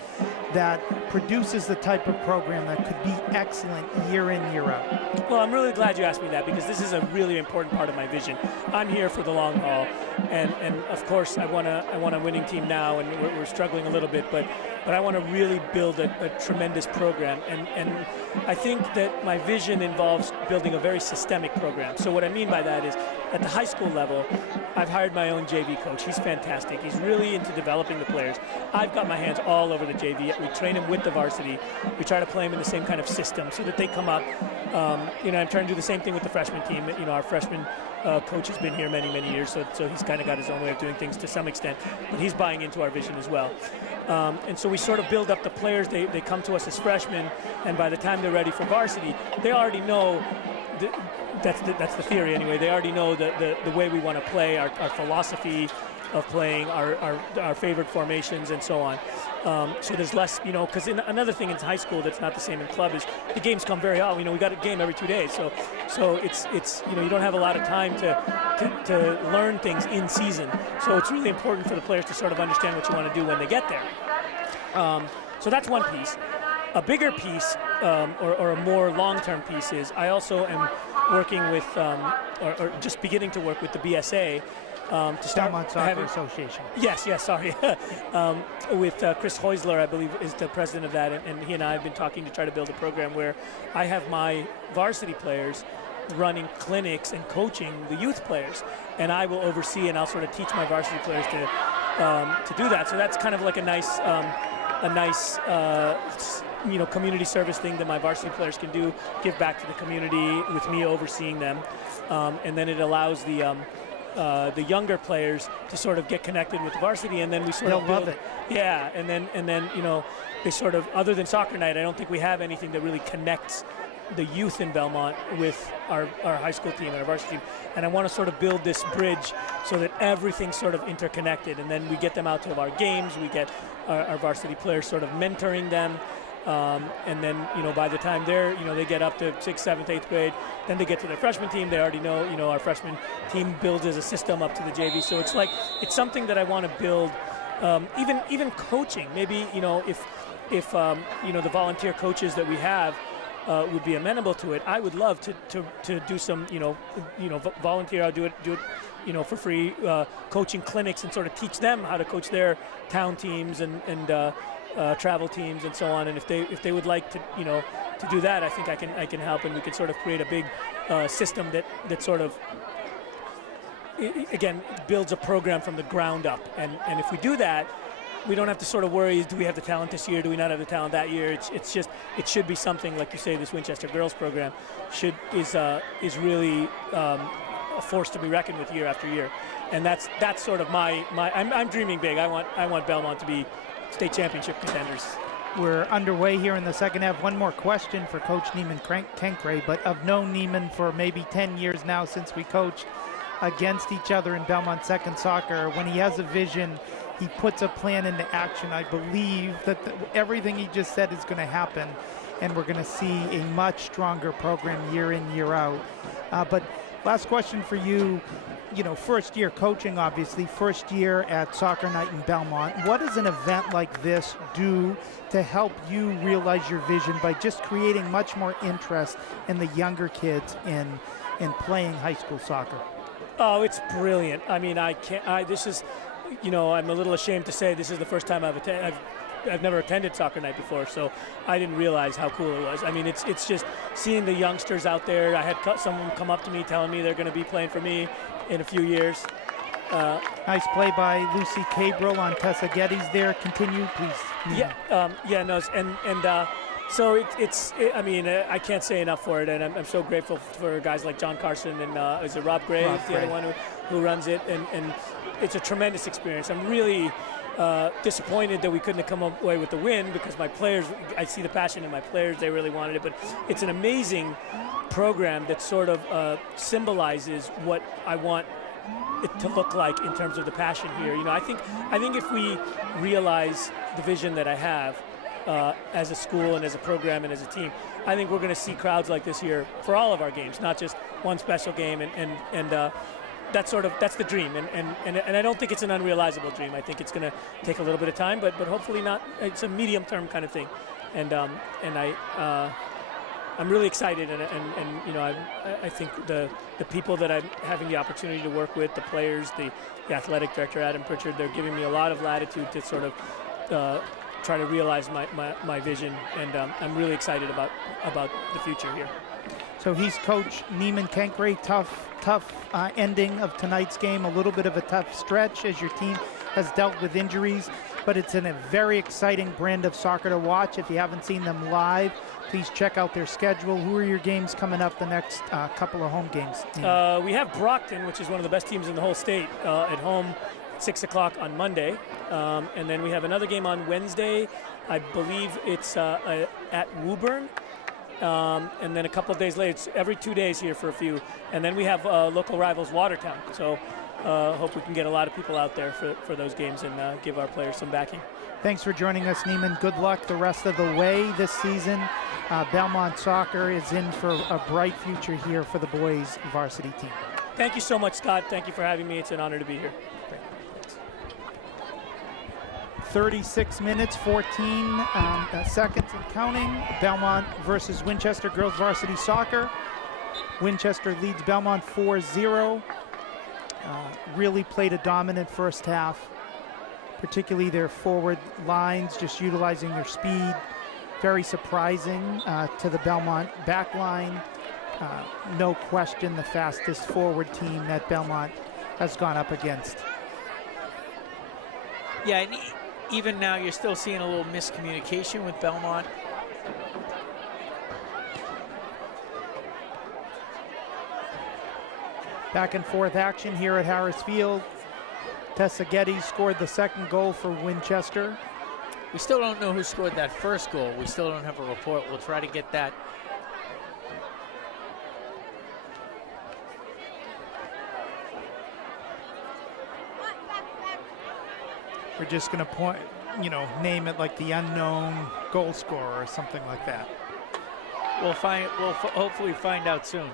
that produces the type of program that could be excellent year in, year out? Well, I'm really glad you asked me that, because this is a really important part of my vision. I'm here for the long haul, and of course I want a winning team now, and we're struggling a little bit, but I want to really build a tremendous program, and I think that my vision involves building a very systemic program. So what I mean by that is, at the high school level, I've hired my own JV coach. He's fantastic. He's really into developing the players. I've got my hands all over the JV. We train him with the varsity. We try to play him in the same kind of system so that they come up. I'm trying to do the same thing with the freshman team. Our freshman coach has been here many, many years, so he's kind of got his own way of doing things to some extent, but he's buying into our vision as well. And so we sort of build up the players. They come to us as freshmen, and by the time they're ready for varsity, they already know. That's the theory anyway. They already know the way we want to play, our philosophy of playing, our favorite formations, and so on. So there's less, because another thing in high school that's not the same in club is the games come very often. We got a game every 2 days, so it's you don't have a lot of time to learn things in season. So it's really important for the players to sort of understand what you want to do when they get there. So that's one piece. A bigger piece, or a more long-term piece, is I also am working with, or just beginning to work with the BSA to start Belmont Soccer Association. Yes, sorry. With Chris Heusler, I believe, is the president of that, and he and I have been talking to try to build a program where I have my varsity players running clinics and coaching the youth players, and I will oversee and I'll sort of teach my varsity players to do that. So that's kind of like a nice community service thing that my varsity players can do, give back to the community with me overseeing them, and then it allows the younger players to sort of get connected with the varsity, and then we sort of build, love it. Yeah, and then they sort of, other than soccer night, I don't think we have anything that really connects the youth in Belmont with our high school team and our varsity team, and I want to sort of build this bridge so that everything's sort of interconnected, and then we get them out to our games, we get our varsity players sort of mentoring them, and then by the time they get up to 6th, 7th, 8th grade, then they get to their freshman team. They already know our freshman team builds as a system up to the JV. So it's something that I want to build. Even coaching, maybe if the volunteer coaches that we have would be amenable to it, I would love to do some volunteer. I'll do it for free, coaching clinics, and sort of teach them how to coach their town teams and travel teams and so on. And if they would like to do that, I think I can help, and we can sort of create a big system that sort of again builds a program from the ground up. And if we do that, we don't have to sort of worry, do we have the talent this year, do we not have the talent that year? It should be something, like you say, this Winchester girls program is really a force to be reckoned with year after year. And that's sort of I'm dreaming big. I want Belmont to be state championship contenders. We're underway here in the second half. One more question for Coach Neiman Kenkre, but I've known Neiman for maybe 10 years now, since we coached against each other in Belmont Second Soccer. When he has a vision, he puts a plan into action. I believe that everything he just said is going to happen, and we're going to see a much stronger program year in, year out. But last question for you. First year coaching, obviously, first year at Soccer Night in Belmont. What does an event like this do to help you realize your vision by just creating much more interest in the younger kids in playing high school soccer? Oh, it's brilliant. I mean, this is, I'm a little ashamed to say this is the first time I've never attended Soccer Night before, so I didn't realize how cool it was. I mean, it's just seeing the youngsters out there. I had someone come up to me telling me they're going to be playing for me in a few years. Nice play by Lucy Cabral on Tessa Geddes there. Continue, please. I mean, I can't say enough for it, and I'm so grateful for guys like John Carson and is it Rob Gray, the other one who runs it, and it's a tremendous experience. I'm really disappointed that we couldn't have come away with the win because my players, I see the passion in my players, they really wanted it, but it's an amazing program that sort of symbolizes what I want it to look like in terms of the passion here. You know, I think if we realize the vision that I have as a school and as a program and as a team, I think we're going to see crowds like this here for all of our games, not just one special game. And that's the dream. And I don't think it's an unrealizable dream. I think it's going to take a little bit of time, but hopefully not. It's a medium term kind of thing. I'm really excited, and you know, I think the people that I'm having the opportunity to work with, the players, the athletic director Adam Pritchard, they're giving me a lot of latitude to sort of try to realize my vision, and I'm really excited about the future here. So he's Coach Neiman Kenkre. Tough ending of tonight's game. A little bit of a tough stretch as your team has dealt with injuries, but it's a very exciting brand of soccer to watch. If you haven't seen them live, please check out their schedule. Who are your games coming up the next couple of home games? We have Brockton, which is one of the best teams in the whole state, at home at 6 o'clock on Monday. And then we have another game on Wednesday. I believe it's at Woburn. And then a couple of days later, it's every 2 days here for a few. And then we have local rivals Watertown. So hope we can get a lot of people out there for those games and give our players some backing. Thanks for joining us, Neiman. Good luck the rest of the way this season. Belmont Soccer is in for a bright future here for the boys varsity team. Thank you so much, Scott. Thank you for having me. It's an honor to be here. 36 minutes, 14 seconds and counting. Belmont versus Winchester girls varsity soccer. Winchester leads Belmont 4-0. Really played a dominant first half, particularly their forward lines, just utilizing their speed. Very surprising to the Belmont back line. No question the fastest forward team that Belmont has gone up against. Yeah, and even now you're still seeing a little miscommunication with Belmont. Back and forth action here at Harris Field. Tessa Geddes scored the second goal for Winchester. We still don't know who scored that first goal. We still don't have a report. We'll try to get that. We're just going to name it like the unknown goal scorer or something like that. We'll hopefully find out soon.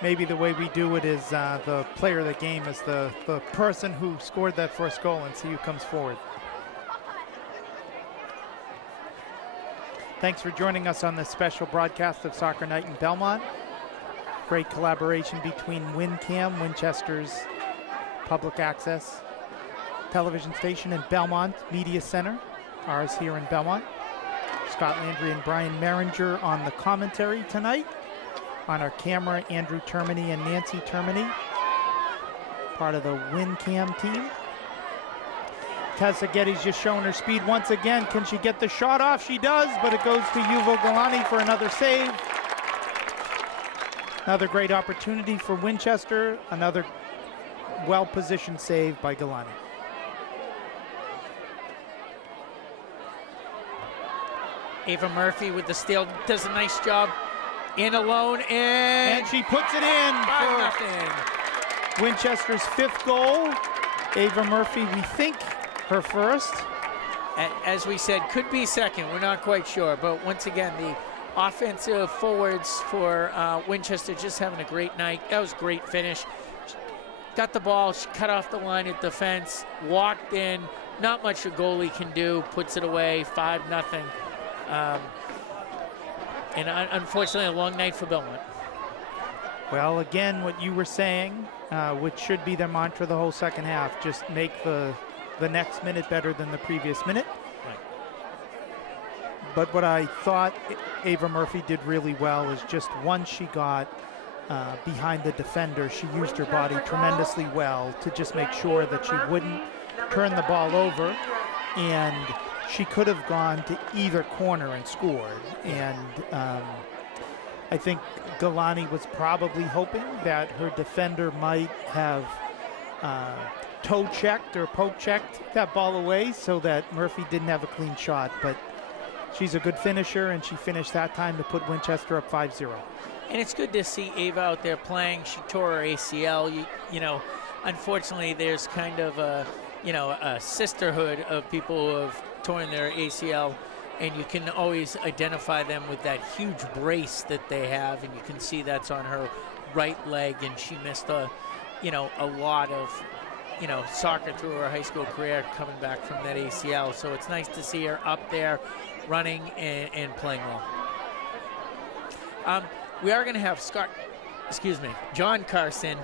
Maybe the way we do it is the player of the game is the person who scored that first goal and see who comes forward. Thanks for joining us on this special broadcast of Soccer Night in Belmont. Great collaboration between WinCam, Winchester's public access television station, and Belmont Media Center, ours here in Belmont. Scott Landry and Brian Merringer on the commentary tonight. On our camera, Andrew Termini and Nancy Termini, part of the WinCam team. Tessa Geddes just showing her speed once again. Can she get the shot off? She does, but it goes to Yuval Galani for another save. Another great opportunity for Winchester. Another well-positioned save by Galani. Ava Murphy with the steal does a nice job. In alone, and she puts it in for Winchester's fifth goal. Ava Murphy, we think her first. As we said, could be second. We're not quite sure. But once again, the offensive forwards for Winchester just having a great night. That was a great finish. Got the ball, she cut off the line at defense, walked in. Not much a goalie can do. Puts it away, 5-0. And unfortunately, a long night for Belmont. Well, again, what you were saying, which should be their mantra the whole second half, just make the next minute better than the previous minute. Right. But what I thought Ava Murphy did really well is just once she got behind the defender. She used her body tremendously well to just make sure that she wouldn't turn the ball over, and she could have gone to either corner and scored. And I think Galani was probably hoping that her defender might have toe checked or poke checked that ball away so that Murphy didn't have a clean shot. But she's a good finisher, and she finished that time to put Winchester up 5-0. And it's good to see Ava out there playing. She tore her ACL. You know, unfortunately, there's kind of a sisterhood of people who have torn their ACL, and you can always identify them with that huge brace that they have, and you can see that's on her right leg, and she missed a lot of soccer through her high school career coming back from that ACL. So it's nice to see her up there running and playing well. We are going to have John Carson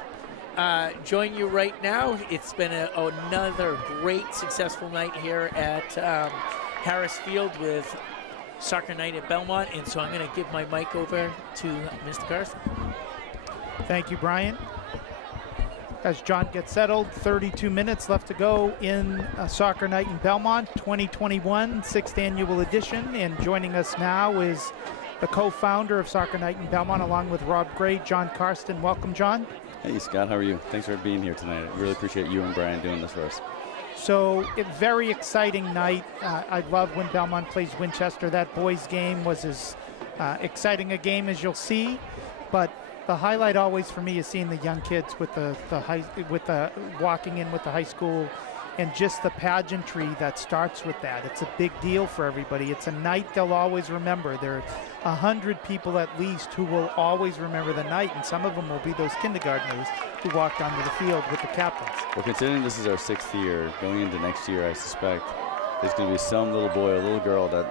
join you right now. It's been another great, successful night here at Harris Field with Soccer Night at Belmont, and so I'm going to give my mic over to Mr. Carson. Thank you, Brian. As John gets settled, 32 minutes left to go in Soccer Night in Belmont 2021, 6th annual edition, and joining us now is the co-founder of Soccer Night in Belmont, along with Rob Gray, John Karsten. Welcome, John. Hey, Scott, how are you? Thanks for being here tonight. I really appreciate you and Brian doing this for us. So, a very exciting night. I love when Belmont plays Winchester. That boys' game was as exciting a game as you'll see, but the highlight always for me is seeing the young kids with the walking in with the high school, and just the pageantry that starts with that. It's a big deal for everybody. It's a night they'll always remember. There are 100 people at least who will always remember the night, and some of them will be those kindergartners who walked onto the field with the captains. Well, considering this is our 6th year, going into next year, I suspect there's going to be some little boy or little girl that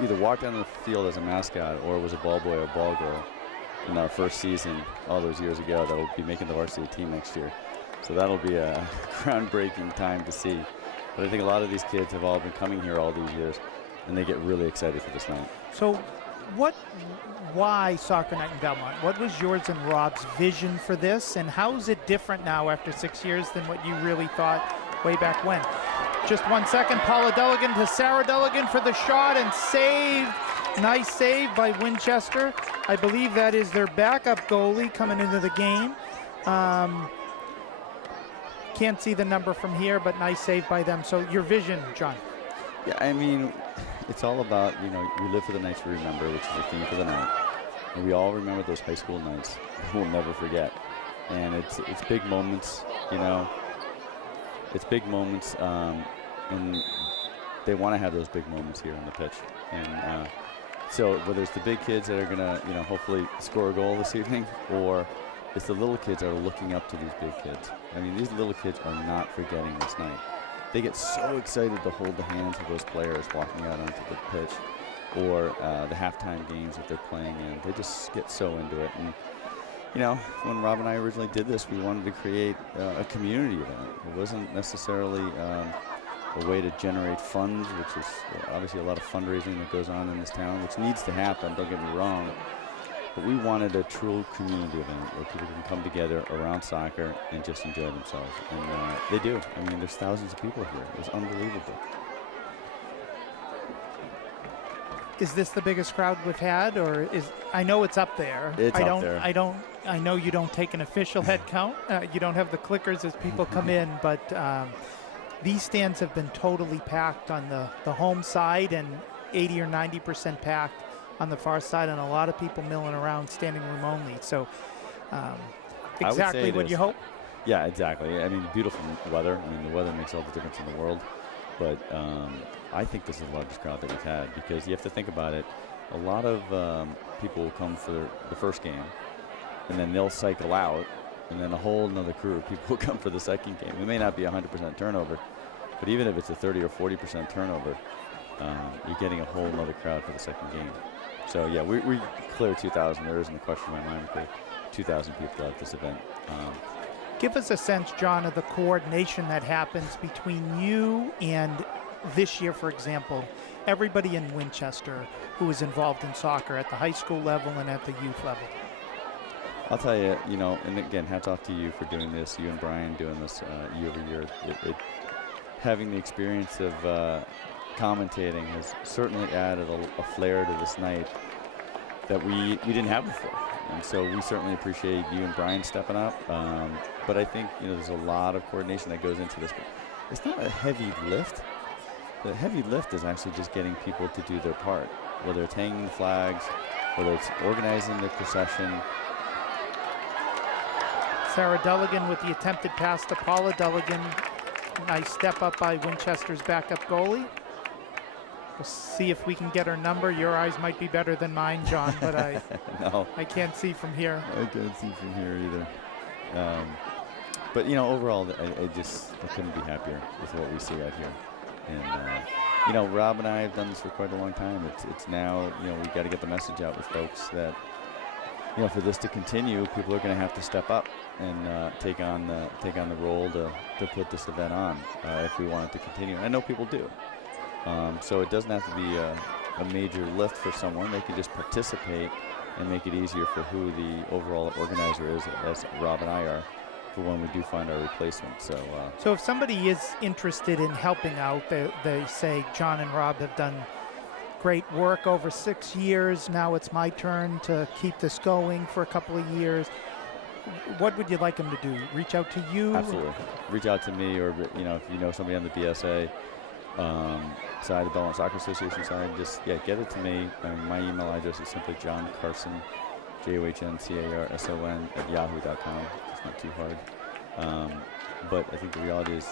either walked onto the field as a mascot or was a ball boy or ball girl in our first season all those years ago that will be making the varsity team next year. So that'll be a groundbreaking time to see. But I think a lot of these kids have all been coming here all these years, and they get really excited for this night. So why Soccer Night in Belmont? What was yours and Rob's vision for this, and how is it different now after 6 years than what you really thought way back when? Just 1 second, Paula Delegan to Sarah Delegan for the shot, and saved. Nice save by Winchester. I believe that is their backup goalie coming into the game. Can't see the number from here, but nice save by them. So your vision, John. Yeah, I mean, it's all about, we live for the nights we remember, which is the theme for the night. And we all remember those high school nights we'll never forget. And it's big moments, It's big moments, and they want to have those big moments here on the pitch. And so whether it's the big kids that are going to, hopefully score a goal this evening, or it's the little kids that are looking up to these big kids. I mean, these little kids are not forgetting this night. They get so excited to hold the hands of those players walking out onto the pitch, or the halftime games that they're playing in. They just get so into it. And, when Rob and I originally did this, we wanted to create a community event. It wasn't necessarily a way to generate funds, which is obviously a lot of fundraising that goes on in this town, which needs to happen, don't get me wrong. But we wanted a true community event where people can come together around soccer and just enjoy themselves. And they do. I mean, there's thousands of people here. It's unbelievable. Is this the biggest crowd we've had, or I know it's up there. It's up there. I know you don't take an official head count. You don't have the clickers as people come in, but these stands have been totally packed on the home side, and 80 or 90% packed on the far side, and a lot of people milling around, standing room only. So exactly what you hope. Yeah, exactly. I mean, beautiful weather. I mean, the weather makes all the difference in the world. But I think this is the largest crowd that we've had, because you have to think about it. A lot of people will come for the first game, and then they'll cycle out, and then a whole nother crew of people will come for the second game. It may not be 100% turnover, but even if it's a 30 or 40% turnover, you're getting a whole nother crowd for the second game. So, yeah, we clear 2,000. There isn't a question in my mind. We clear 2,000 people at this event. Give us a sense, John, of the coordination that happens between you and this year, for example, everybody in Winchester who is involved in soccer at the high school level and at the youth level. I'll tell you, you know, and again, hats off to you for doing this. You and Brian doing this year over year. Having the experience of commentating has certainly added a flair to this night that we didn't have before. And so we certainly appreciate you and Brian stepping up. But I think, you know, there's a lot of coordination that goes into this. But it's not a heavy lift. The heavy lift is actually just getting people to do their part, whether it's hanging the flags, whether it's organizing the procession. Sarah Dulligan with the attempted pass to Paula Dulligan. Nice step up by Winchester's backup goalie. We'll see if we can get her number. Your eyes might be better than mine, John, but No. I can't see from here. I can't see from here either. But, you know, overall, I couldn't be happier with what we see out here. And, you know, Rob and I have done this for quite a long time. It's now, you know, we've got to get the message out with folks that, you know, for this to continue, people are going to have to step up and take on the role to put this event on if we want it to continue. And I know people do. So it doesn't have to be a major lift for someone. They can just participate and make it easier for who the overall organizer is, as Rob and I are, for when we do find our replacement. So if somebody is interested in helping out, they say John and Rob have done great work over 6 years. Now it's my turn to keep this going for a couple of years. What would you like them to do? Reach out to you? Absolutely. Reach out to me, or, you know, if you know somebody on the BSA side, the Belmont Soccer Association side, just, get it to me. My email address is simply John Carson, JOHNCARSON @yahoo.com. It's not too hard. But I think the reality is,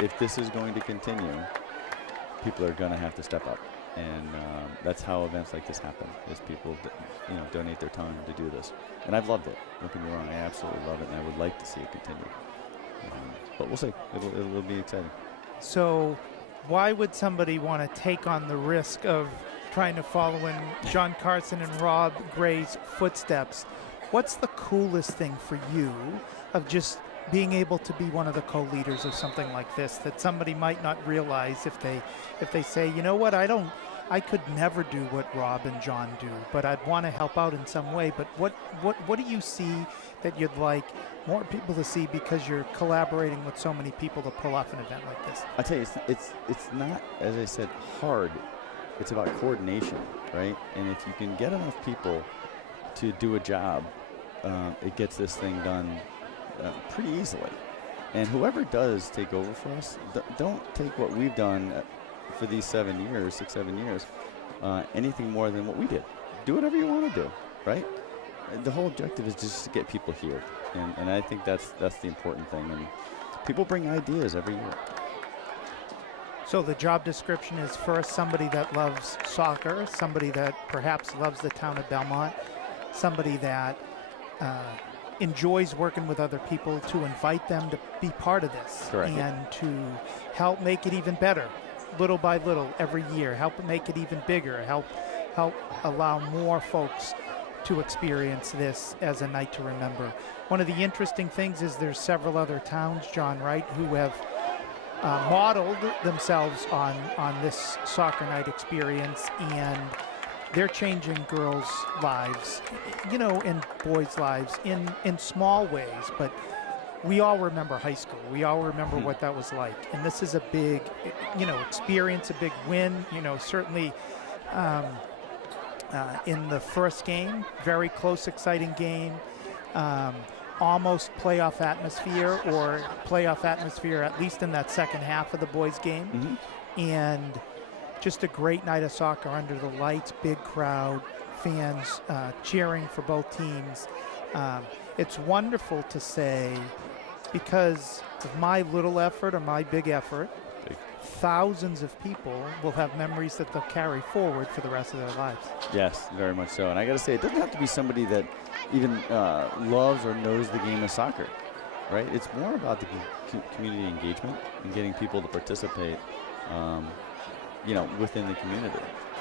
if this is going to continue, people are going to have to step up. And that's how events like this happen, is people, you know, donate their time to do this. And I've loved it. Don't get me wrong, I absolutely love it, and I would like to see it continue. But we'll see. It'll be exciting. So why would somebody want to take on the risk of trying to follow in John Carson and Rob Gray's footsteps? What's the coolest thing for you of just being able to be one of the co-leaders of something like this that somebody might not realize if they say, you know what, I could never do what Rob and John do, but I'd want to help out in some way. But what do you see that you'd like more people to see, because you're collaborating with so many people to pull off an event like this? I tell you, it's not, as I said, hard. It's about coordination, right? And if you can get enough people to do a job, it gets this thing done pretty easily. And whoever does take over for us, don't take what we've done for these 7 years, 6-7 years, anything more than what we did. Do whatever you want to do, right? The whole objective is just to get people here, and I think that's the important thing. And people bring ideas every year. So the job description is, first, somebody that loves soccer, somebody that perhaps loves the town of Belmont, somebody that enjoys working with other people, to invite them to be part of this. Correct. And to help make it even better, little by little, every year. Help make it even bigger. Help allow more folks to experience this as a night to remember. One of the interesting things is there's several other towns, John, right, who have modeled themselves on this soccer night experience, and they're changing girls' lives, you know, and boys' lives in small ways. But we all remember high school. We all remember what that was like. And this is a big, you know, experience, a big win. You know, certainly in the first game, very close, exciting game. Almost playoff atmosphere, or playoff atmosphere at least in that second half of the boys' game. Mm-hmm. And just a great night of soccer under the lights, big crowd, fans cheering for both teams. It's wonderful to say, because of my little effort or my big effort, thousands of people will have memories that they'll carry forward for the rest of their lives. Yes, very much so. And I got to say, it doesn't have to be somebody that even loves or knows the game of soccer, right? It's more about the community engagement and getting people to participate, you know, within the community.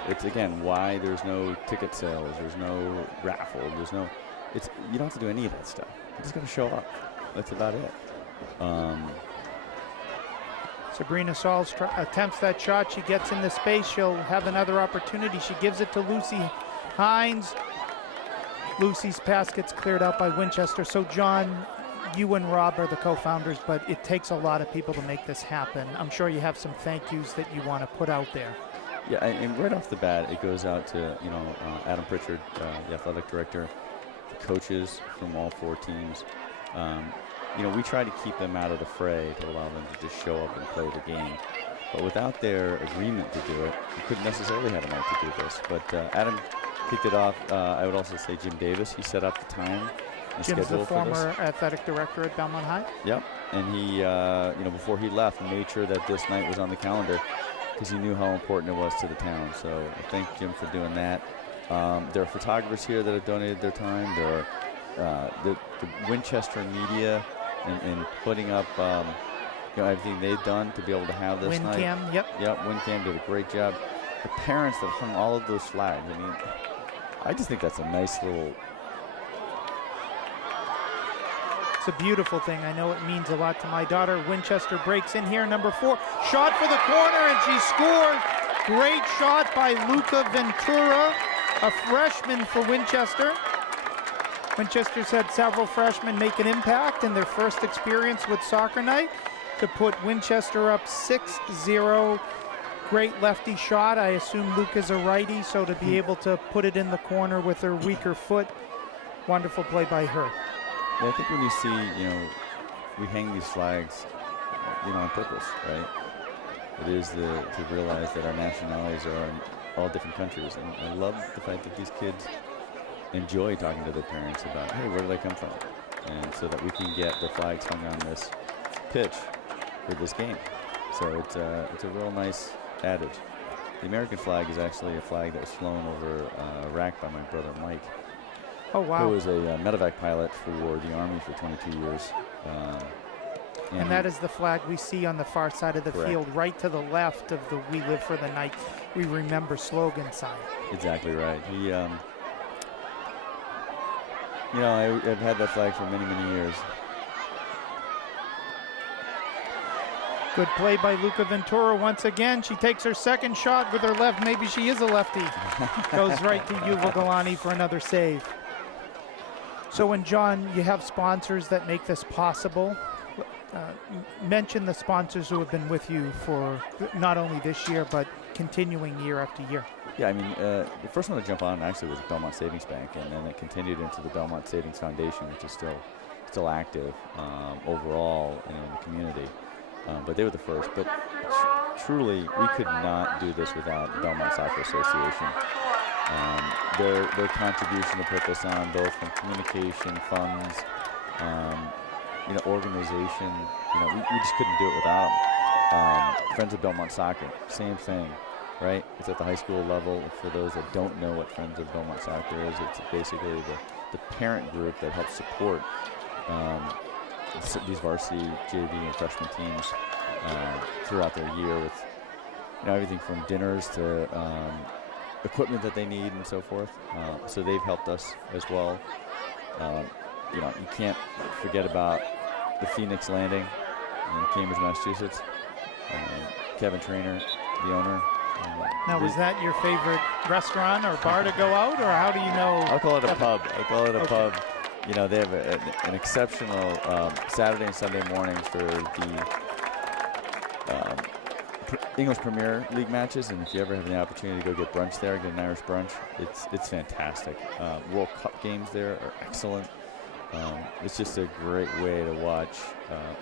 It's, again, why there's no ticket sales, there's no raffle, you don't have to do any of that stuff. You just got to show up. That's about it. Sabrina Sauls attempts that shot. She gets in the space. She'll have another opportunity. She gives it to Lucy Hines. Lucy's pass gets cleared out by Winchester. So, John, you and Rob are the co-founders, but it takes a lot of people to make this happen. I'm sure you have some thank yous that you want to put out there. Yeah, and right off the bat, it goes out to, Adam Pritchard, the athletic director, the coaches from all 4 teams. We try to keep them out of the fray to allow them to just show up and play the game. But without their agreement to do it, you couldn't necessarily have a night to do this. But Adam kicked it off. I would also say Jim Davis. He set up the time and Jim's schedule the for this. former athletic director at Belmont High. Yep, and he, before he left, made sure that this night was on the calendar because he knew how important it was to the town. So I thank Jim for doing that. There are photographers here that have donated their time. There are the Winchester media and putting up everything they've done to be able to have this night. WinCam, yep. Yep, WinCam did a great job. The parents that hung all of those flags, I mean, I just think that's a nice little... It's a beautiful thing. I know it means a lot to my daughter. Winchester breaks in here, number 4. Shot for the corner, and she scores. Great shot by Luca Ventura, a freshman for Winchester. Winchester's had several freshmen make an impact in their first experience with soccer night to put Winchester up 6-0. Great lefty shot. I assume Luca's a righty, so to be able to put it in the corner with her weaker foot, wonderful play by her. Yeah, I think when you see, we hang these flags, on purpose, right? It is to realize that our nationalities are in all different countries. And I love the fact that these kids enjoy talking to their parents about, hey, where do they come from? And so that we can get the flags hung on this pitch for this game. So it's a real nice adage. The American flag is actually a flag that was flown over Iraq by my brother Mike. Oh, wow. Who was a medevac pilot for the Army for 22 years. And that is the flag we see on the far side of the Correct. field, right to the left of the We Live for the Night, We Remember slogan sign. Exactly right. He, I've had that flag for many, many years. Good play by Luca Ventura once again. She takes her second shot with her left. Maybe she is a lefty. Goes right to Yuval Galani for another save. So when, John, you have sponsors that make this possible, mention the sponsors who have been with you for not only this year, but continuing year after year. Yeah, I mean, the first one to jump on actually was Belmont Savings Bank, and then it continued into the Belmont Savings Foundation, which is still active overall in the community. But they were the first. But truly, we could not do this without the Belmont Soccer Association. Their contribution to put this on, both from communication, funds, organization, we just couldn't do it without them. Friends of Belmont Soccer, same thing, right? It's at the high school level. For those that don't know what Friends of Belmont Soccer is, it's basically the parent group that helps support these varsity, JV, and freshman teams throughout their year with everything from dinners to equipment that they need and so forth. So they've helped us as well. You can't forget about the Phoenix Landing in Cambridge, Massachusetts. Kevin Trainer, the owner. Now, was that your favorite restaurant or bar to go out, or how do you know? I'll call it a pub. Okay. Pub. They have an exceptional Saturday and Sunday mornings for the English Premier League matches, and if you ever have the opportunity to go get brunch there, get an Irish brunch, it's fantastic. World Cup games there are excellent. It's just a great way to watch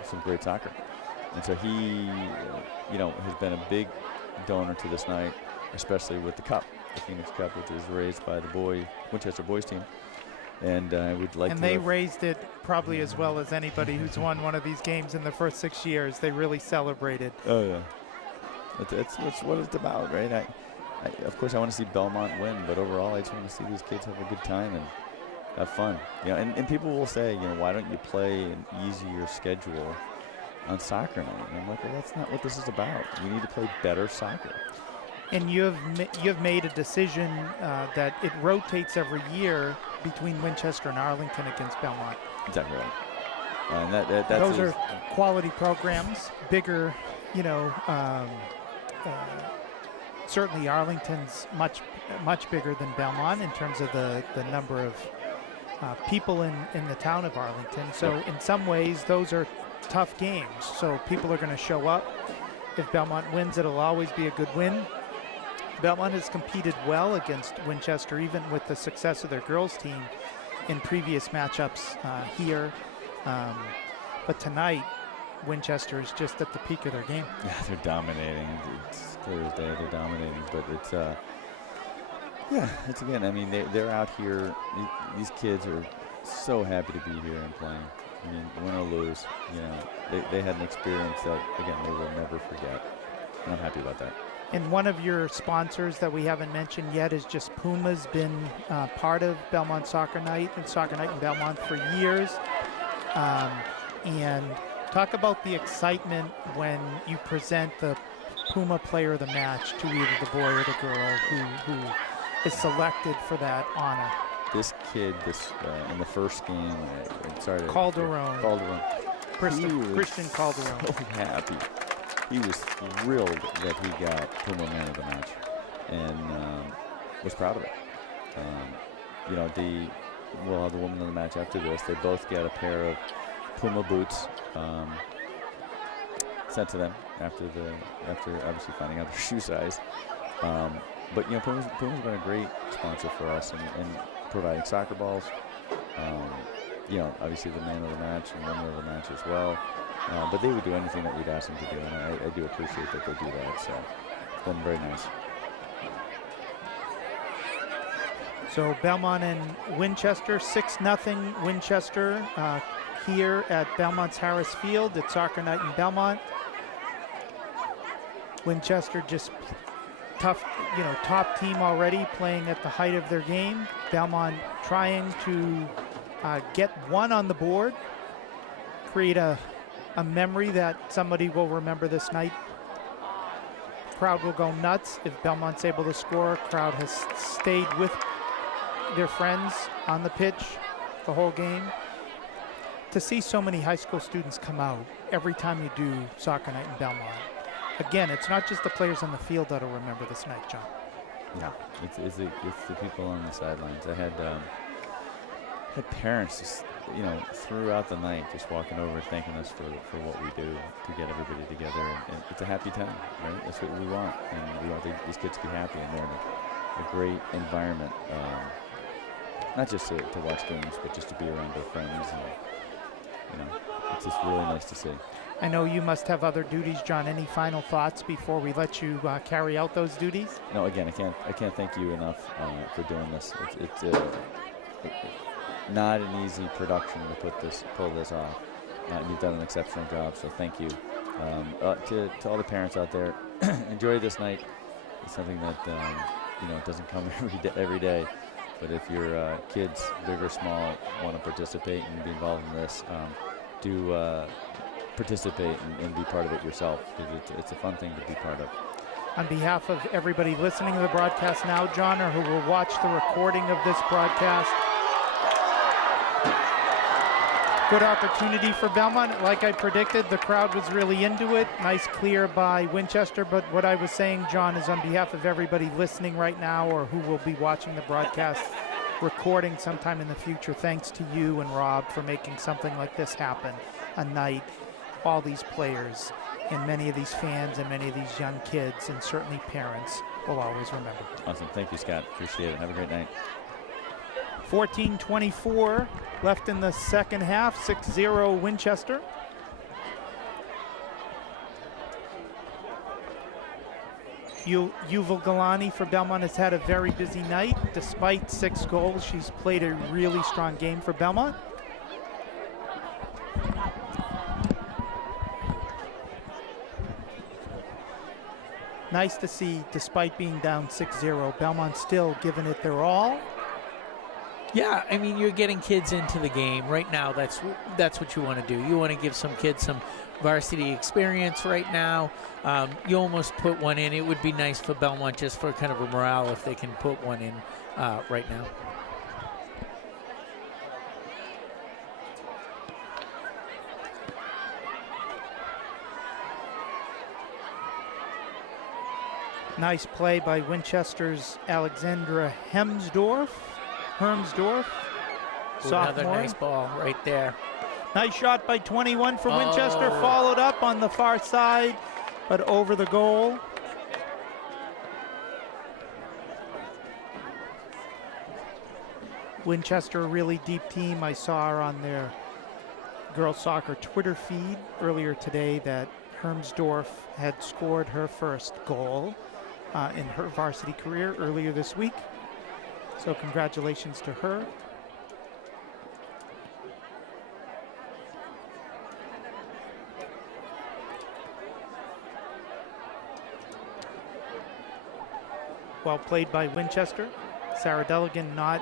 some great soccer. And so he, has been a big donor to this night, especially with the Cup, the Phoenix Cup, which was raised by the Winchester boys team. And we'd like to. And they raised it probably as well as anybody who's won one of these games in the first 6 years. They really celebrated. Oh yeah, that's what it's about, right? I of course I want to see Belmont win, but overall I just want to see these kids have a good time and have fun. And people will say, why don't you play an easier schedule on soccer night? And I'm like, well, that's not what this is about. We need to play better soccer. And you've made a decision that it rotates every year between Winchester and Arlington against Belmont. Exactly right. And that's those are quality programs, bigger, certainly Arlington's much bigger than Belmont in terms of the number of people in the town of Arlington. So in some ways, those are tough games. So people are going to show up. If Belmont wins, it'll always be a good win. Belmont has competed well against Winchester, even with the success of their girls team in previous matchups here. But tonight, Winchester is just at the peak of their game. Yeah, they're dominating. It's Thursday, they're dominating, but it's yeah, it's again, I mean, they're out here. These kids are so happy to be here and playing. I mean, win or lose, you know, they had an experience that, again, they will never forget. And I'm happy about that. And one of your sponsors that we haven't mentioned yet is just Puma's been part of Belmont Soccer Night and Soccer Night in Belmont for years. And talk about the excitement when you present the Puma Player of the Match to either the boy or the girl who is selected for that honor. This kid, in the first game, Calderon. Christian Calderon. So happy. He was thrilled that he got Puma Man of the Match, and was proud of it. You know, we'll have the woman of the match after this. They both get a pair of Puma boots sent to them after obviously finding out their shoe size. But you know, Puma's been a great sponsor for us and providing soccer balls. You know, obviously the man of the match and woman of the match as well. But they would do anything that we'd ask them to do, and I do appreciate that they do that. So it's been very nice. So Belmont and Winchester, 6-0 Winchester here at Belmont's Harris Field at Soccer Night in Belmont. Winchester just tough, you know, top team already, playing at the height of their game. Belmont trying to get one on the board, create a memory that somebody will remember this night. Crowd will go nuts if Belmont's able to score. Crowd has stayed with their friends on the pitch the whole game. To see so many high school students come out every time you do Soccer Night in Belmont. Again, it's not just the players on the field that'll remember this night, John. Yeah, it's the people on the sidelines. I had parents just, you know, throughout the night just walking over thanking us for what we do to get everybody together, and it's a happy time, right? That's what we want, and we want these kids to be happy, and they're in a great environment, not just to watch games, but just to be around their friends, and you know, it's just really nice to see. I know you must have other duties, John. Any final thoughts before we let you carry out those duties? No, again, I can't thank you enough for doing this. It's not an easy production to pull this off. And you've done an exceptional job, so thank you. To all the parents out there, enjoy this night. It's something that you know, doesn't come every day. But if your kids, big or small, want to participate and be involved in this, do participate and be part of it yourself, because it's a fun thing to be part of. On behalf of everybody listening to the broadcast now, John, or who will watch the recording of this broadcast, good opportunity for Belmont. Like I predicted, the crowd was really into it. Nice clear by Winchester. But what I was saying, John, is on behalf of everybody listening right now or who will be watching the broadcast recording sometime in the future, thanks to you and Rob for making something like this happen. A night, all these players and many of these fans and many of these young kids and certainly parents will always remember. Awesome. Thank you, Scott. Appreciate it. Have a great night. 14:24 left in the second half, 6-0 Winchester. Yuval Galani for Belmont has had a very busy night. Despite 6 goals, she's played a really strong game for Belmont. Nice to see, despite being down 6-0, Belmont still giving it their all. Yeah, I mean, you're getting kids into the game right now. That's what you want to do. You want to give some kids some varsity experience right now. You almost put one in. It would be nice for Belmont just for kind of a morale if they can put one in right now. Nice play by Winchester's Alexandra Hermsdorf. Another sophomore. nice ball right there. Nice shot by 21 for Winchester, Oh. followed up on the far side, but over the goal. Winchester, a really deep team. I saw her on their girls soccer Twitter feed earlier today that Hermsdorf had scored her first goal in her varsity career earlier this week. So congratulations to her. Well played by Winchester. Sarah Deligan not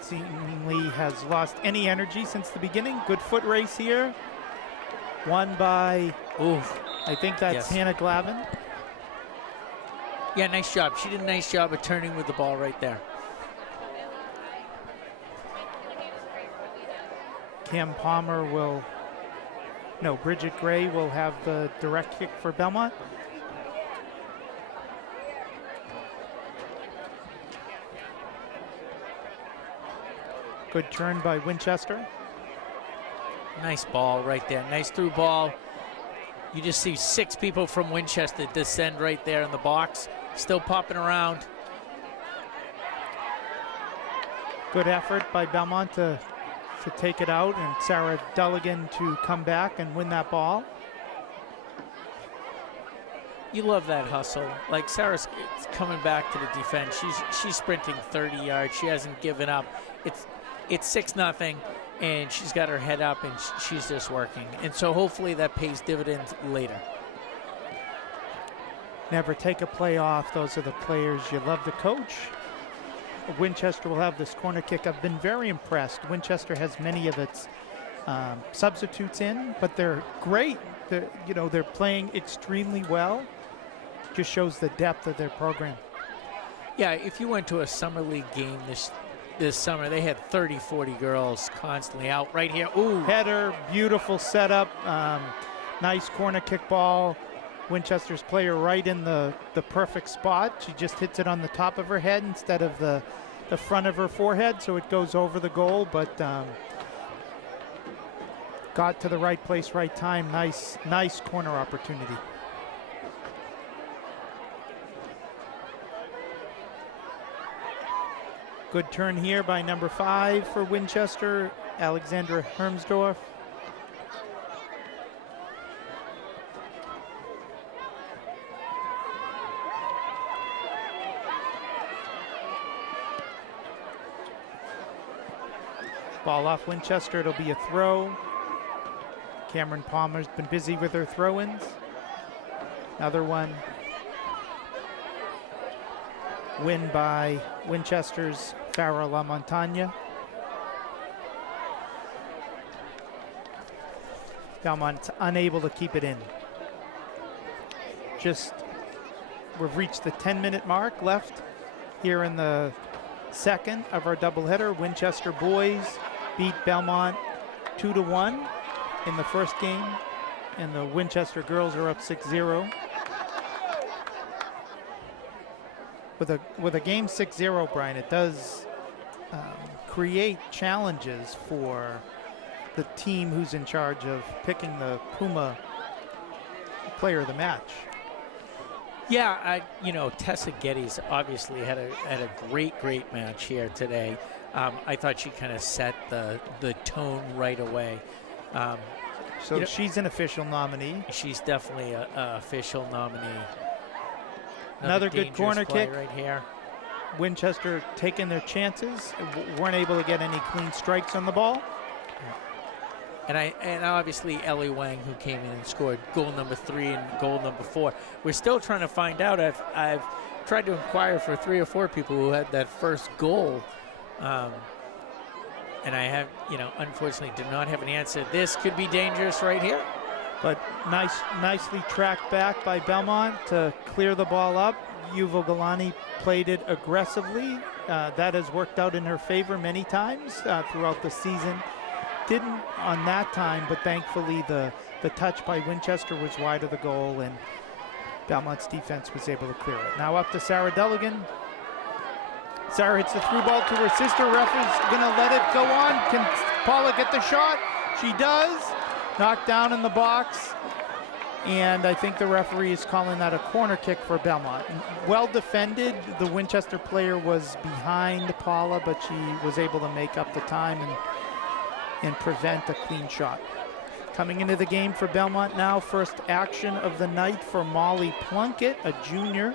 seemingly has lost any energy since the beginning. Good foot race here. Won by, I think that's Yes. Hannah Glavin. Yeah, nice job. She did a nice job of turning with the ball right there. Cam Palmer will, no, Bridget Gray will have the direct kick for Belmont. Good turn by Winchester. Nice ball right there. Nice through ball. You just see 6 people from Winchester descend right there in the box. Still popping around. Good effort by Belmont to take it out, and Sarah Deligan to come back and win that ball. You love that hustle. Like Sarah's coming back to the defense. She's sprinting 30 yards. She hasn't given up. It's 6-0, and she's got her head up, and she's just working. And so hopefully that pays dividends later. Never take a play off. Those are the players you love to coach. Winchester will have this corner kick. I've been very impressed. Winchester has many of its substitutes in, but they're great. They're playing extremely well. Just shows the depth of their program. Yeah, if you went to a summer league game this summer, they had 30, 40 girls constantly out right here. Ooh. Header, beautiful setup, nice corner kick ball. Winchester's player right in the perfect spot. She just hits it on the top of her head instead of the front of her forehead, so it goes over the goal, but got to the right place, right time. Nice corner opportunity. Good turn here by number 5 for Winchester, Alexandra Hermsdorf. Ball off Winchester, it'll be a throw. Cameron Palmer's been busy with her throw-ins. Another one. Win by Winchester's Farah La Montagne. Belmont's unable to keep it in. We've reached the 10-minute mark left here in the second of our doubleheader. Winchester boys beat Belmont 2-1 in the first game, and the Winchester girls are up 6-0. With a game 6-0, Brian, it does create challenges for the team who's in charge of picking the Puma player of the match. Yeah, Tessa Geddes obviously had a great match here today. I thought she kind of set the tone right away. So she's an official nominee. She's definitely a official nominee. Another good corner kick right here. Winchester taking their chances, weren't able to get any clean strikes on the ball. And obviously Ellie Wang, who came in and scored goal number 3 and goal number 4. We're still trying to find out. I've tried to inquire for 3 or 4 people who had that first goal, and I have, unfortunately did not have an answer. This could be dangerous right here. But nicely tracked back by Belmont to clear the ball up. Yuval Galani played it aggressively. That has worked out in her favor many times throughout the season. Didn't on that time, but thankfully the touch by Winchester was wide of the goal, and Belmont's defense was able to clear it. Now up to Sarah Deligan. Sarah hits the through ball to her sister. Ref is going to let it go on. Can Paula get the shot? She does. Knocked down in the box. And I think the referee is calling that a corner kick for Belmont. Well defended. The Winchester player was behind Paula, but she was able to make up the time and prevent a clean shot. Coming into the game for Belmont now, first action of the night for Molly Plunkett, a junior.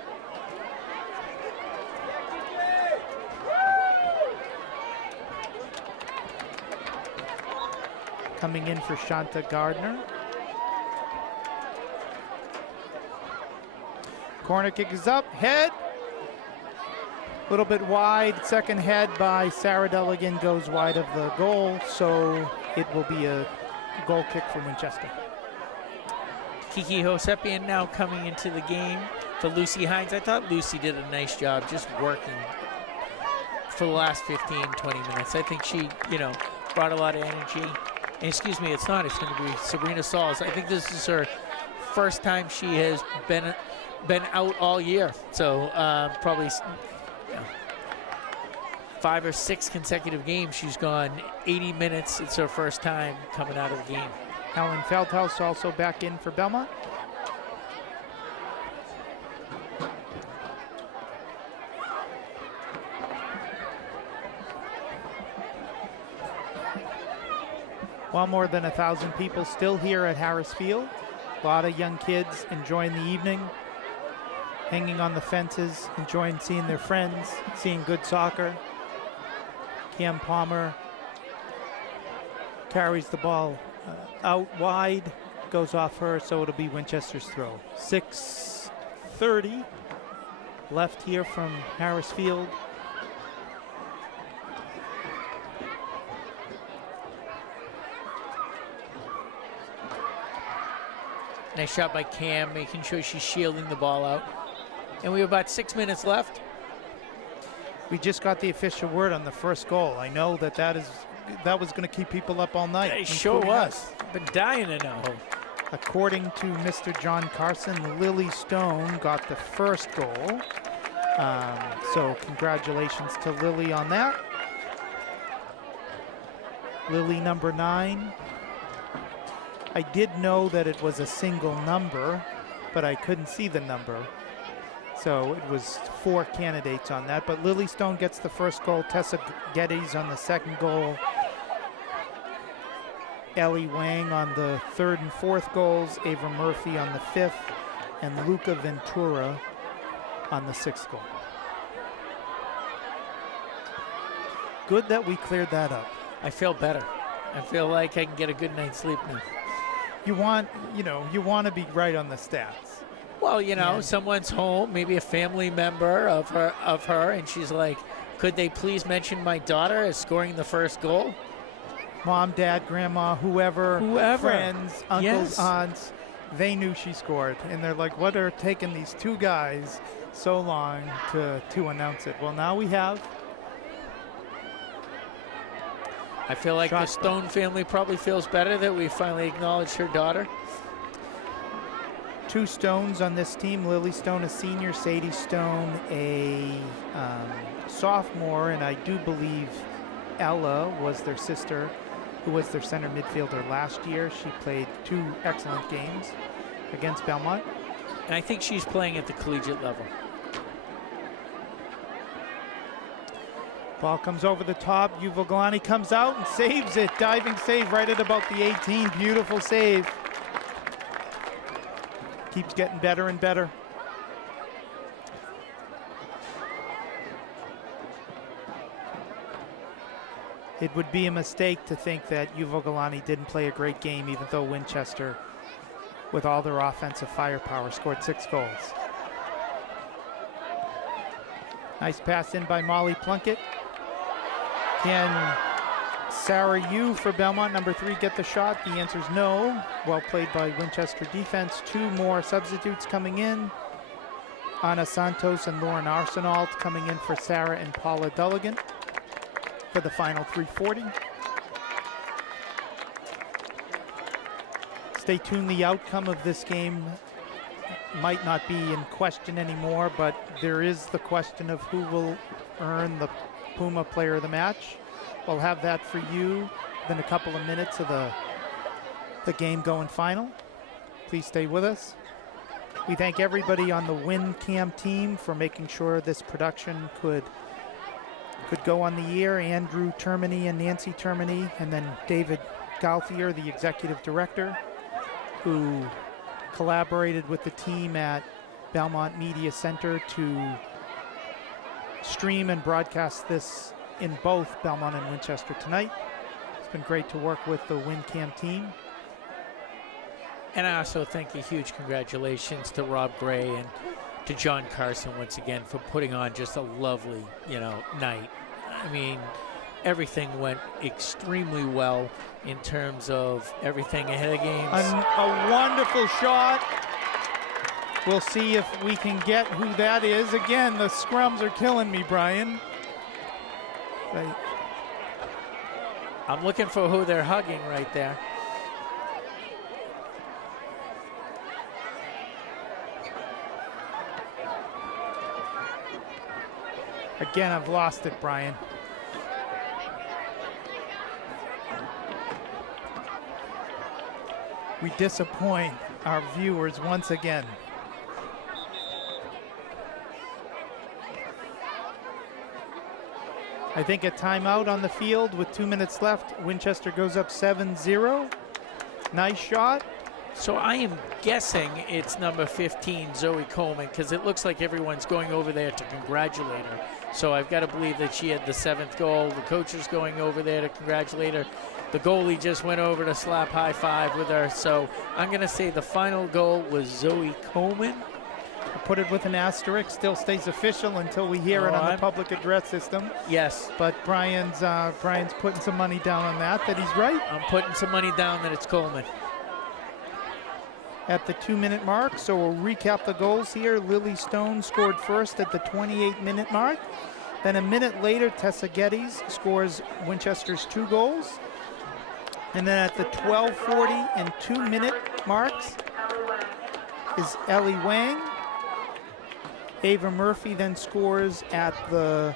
Coming in for Shanta Gardner. Corner kick is up, head. A little bit wide, second head by Sarah Deligan goes wide of the goal, so it will be a goal kick for Winchester. Kiki Hosepian now coming into the game for Lucy Hines. I thought Lucy did a nice job just working for the last 15, 20 minutes. I think she, brought a lot of energy. And excuse me, it's not. It's going to be Sabrina Sauls. I think this is her first time she has been out all year. So probably 5 or 6 consecutive games. She's gone 80 minutes. It's her first time coming out of the game. Helen Feldhaus also back in for Belmont. Well, more than 1,000 people still here at Harris Field. A lot of young kids enjoying the evening, hanging on the fences, enjoying seeing their friends, seeing good soccer. Cam Palmer carries the ball out wide, goes off her, so it'll be Winchester's throw. 6:30 left here from Harris Field. Nice shot by Cam, making sure she's shielding the ball out. And we have about 6 minutes left. We just got the official word on the first goal. I know that was going to keep people up all night. It sure was. I've been dying to know. According to Mr. John Carson, Lily Stone got the first goal. So congratulations to Lily on that. Lily number 9. I did know that it was a single number, but I couldn't see the number. So it was 4 candidates on that, but Lily Stone gets the first goal. Tessa Geddes on the second goal. Ellie Wang on the third and fourth goals. Ava Murphy on the 5th, and Luca Ventura on the 6th goal. Good that we cleared that up. I feel better. I feel like I can get a good night's sleep now. You want to be right on the stats. Well, someone's home, maybe a family member of her, and she's like, could they please mention my daughter as scoring the first goal? Mom, dad, grandma, whoever. Friends, uncles, yes. Aunts, they knew she scored. And they're like, what are taking these 2 guys so long to announce it? Well, now we have. I feel like the Stone family probably feels better that we finally acknowledged her daughter. 2 Stones on this team. Lily Stone, a senior. Sadie Stone, a sophomore. And I do believe Ella was their sister, who was their center midfielder last year. She played 2 excellent games against Belmont. And I think she's playing at the collegiate level. Ball comes over the top. Yuval Galani comes out and saves it. Diving save right at about the 18. Beautiful save. Keeps getting better and better. It would be a mistake to think that Yuval Galani didn't play a great game, even though Winchester, with all their offensive firepower, scored 6 goals. Nice pass in by Molly Plunkett. Can Sarah Yu for Belmont, number 3, get the shot? The answer is no. Well played by Winchester defense. 2 more substitutes coming in. Anna Santos and Lauren Arsenault coming in for Sarah and Paula Dulligan for the final 3:40. Stay tuned. The outcome of this game might not be in question anymore, but there is the question of who will earn the Puma Player of the Match. We'll have that for you within a couple of minutes of the game going final. Please stay with us. We thank everybody on the WinCam team for making sure this production could go on the air. Andrew Termini and Nancy Termini, and then David Gauthier, the executive director, who collaborated with the team at Belmont Media Center to stream and broadcast this in both Belmont and Winchester tonight. It's been great to work with the WinCam team. And I also think a huge congratulations to Rob Gray and to John Carson once again for putting on just a lovely, night. I mean, everything went extremely well in terms of everything ahead of games. A wonderful shot. We'll see if we can get who that is. Again, the scrums are killing me, Brian. I'm looking for who they're hugging right there. Again, I've lost it, Brian. We disappoint our viewers once again. I think a timeout on the field with 2 minutes left. Winchester goes up 7-0. Nice shot. So I am guessing it's number 15, Zoe Coleman, because it looks like everyone's going over there to congratulate her. So I've got to believe that she had the 7th goal. The coach is going over there to congratulate her. The goalie just went over to slap high five with her. So I'm going to say the final goal was Zoe Coleman. I'll put it with an asterisk. Still stays official until we hear it on the public address system. Yes. But Brian's putting some money down on that he's right. I'm putting some money down that it's Coleman. At the 2-minute mark, so we'll recap the goals here. Lily Stone scored first at the 28-minute mark. Then a minute later, Tessa Geddes scores Winchester's 2 goals. And then at the 12:40 and 2-minute marks is Ellie Wang. Ava Murphy then scores at the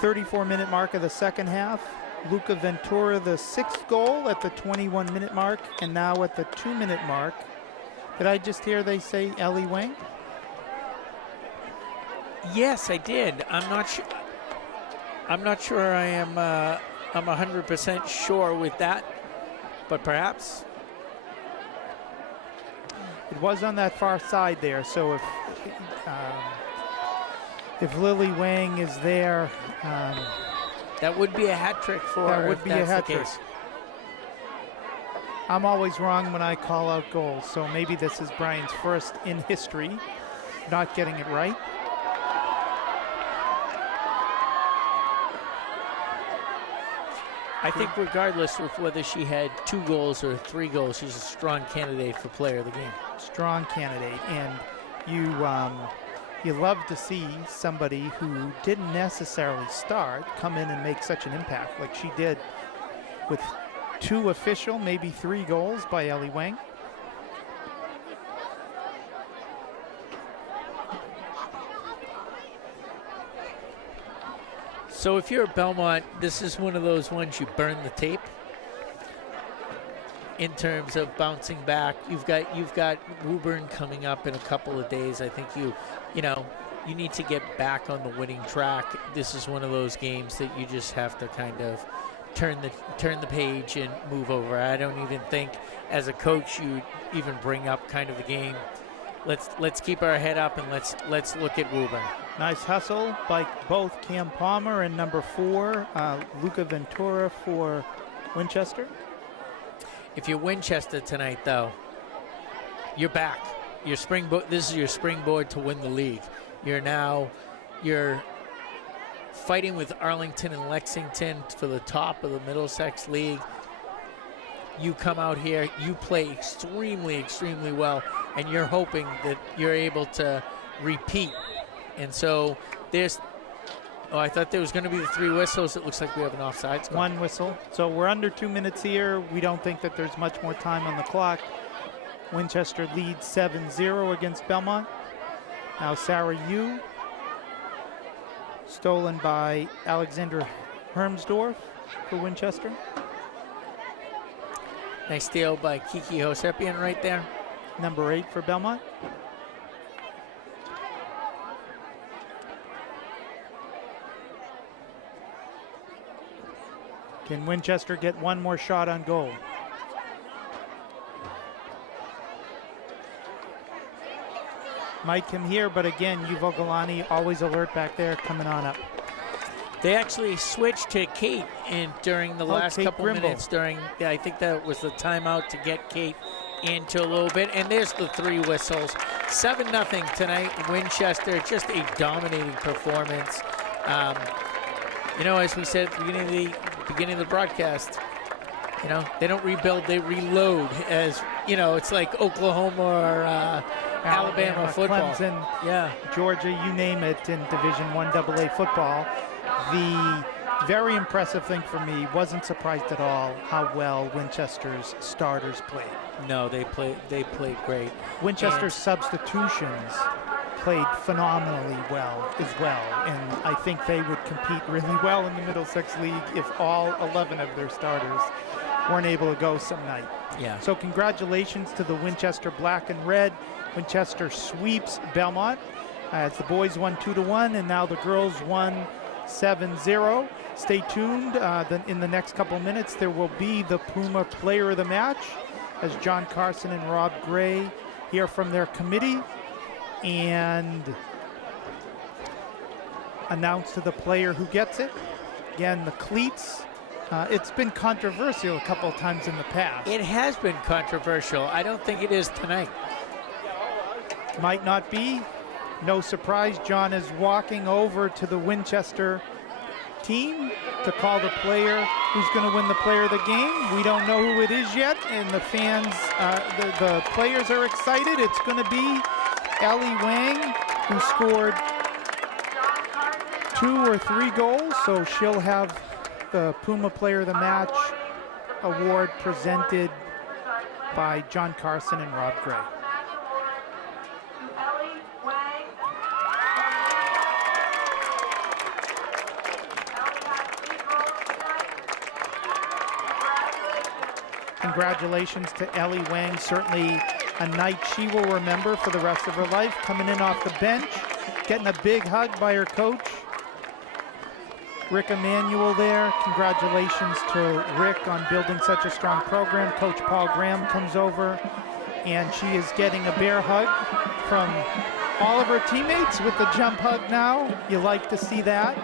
34-minute mark of the second half. Luca Ventura, the 6th goal at the 21-minute mark, and now at the 2-minute mark. Did I just hear they say Ellie Wang? Yes, I did. I'm not sure. I'm not sure I am. I'm 100% sure with that, but perhaps. It was on that far side there, so if Lily Wang is there, that would be a hat trick for her. That would be a hat trick. I'm always wrong when I call out goals, so maybe this is Brian's first in history not getting it right. I think regardless of whether she had 2 goals or 3 goals, she's a strong candidate for player of the game. Strong candidate, and you love to see somebody who didn't necessarily start come in and make such an impact like she did with 2 official, maybe 3 goals by Ellie Wang. So if you're at Belmont, this is one of those ones you burn the tape in terms of bouncing back. You've got Woburn coming up in a couple of days. I think you need to get back on the winning track. This is one of those games that you just have to kind of turn the page and move over. I don't even think as a coach you even bring up kind of the game. Let's keep our head up and let's look at Woburn. Nice hustle by both Cam Palmer and number 4 Luca Ventura for Winchester. If you're Winchester tonight, though, you're back. This is your springboard to win the league. You're fighting with Arlington and Lexington for the top of the Middlesex League. You come out here, you play extremely, extremely well, and you're hoping that you're able to repeat. And so I thought there was going to be the 3 whistles. It looks like we have an offsides call. 1 whistle. So we're under 2 minutes here. We don't think that there's much more time on the clock. Winchester leads 7-0 against Belmont. Now Sarah Yu stolen by Alexander Hermsdorf for Winchester. Nice steal by Kiki Hosepian right there. Number 8 for Belmont. Can Winchester get one more shot on goal? Might come here, but again, Yuval Galani always alert back there, coming on up. They actually switched to Kate during the last Kate couple Grimble. minutes yeah, I think that was the timeout to get Kate into a little bit. And there's the 3 whistles. 7-0 tonight. Winchester, just a dominating performance. You know, as we said at the beginning of the broadcast, you know, they don't rebuild, they reload. As, you know, it's like Oklahoma or Alabama football. Clemson, Yeah. Georgia, you name it, in Division I AA football. The very impressive thing for me, wasn't surprised at all how well Winchester's starters played. No, they played great. Winchester's substitutions played phenomenally well as well, and I think they would compete really well in the Middlesex League if all 11 of their starters weren't able to go some night. Yeah. So congratulations to the Winchester Black and Red. Winchester sweeps Belmont as the boys won 2-1, and now the girls won 7-0. Stay tuned. In the next couple minutes, there will be the Puma Player of the Match as John Carson and Rob Gray hear from their committee and announce to the player who gets it. Again, the cleats. It's been controversial a couple of times in the past. It has been controversial. I don't think it is tonight. Might not be. No surprise, John is walking over to the Winchester team to call the player who's going to win the player of the game. We don't know who it is yet, and the fans, the players are excited. It's going to be Ellie Wang, who scored 2 or 3 goals, so she'll have the Puma Player of the Match award presented by John Carson and Rob Gray. Congratulations to Ellie Wang. Certainly a night she will remember for the rest of her life. Coming in off the bench, getting a big hug by her coach, Rick Emanuel there. Congratulations to Rick on building such a strong program. Coach Paul Graham comes over, and she is getting a bear hug from all of her teammates with the jump hug now. You like to see that.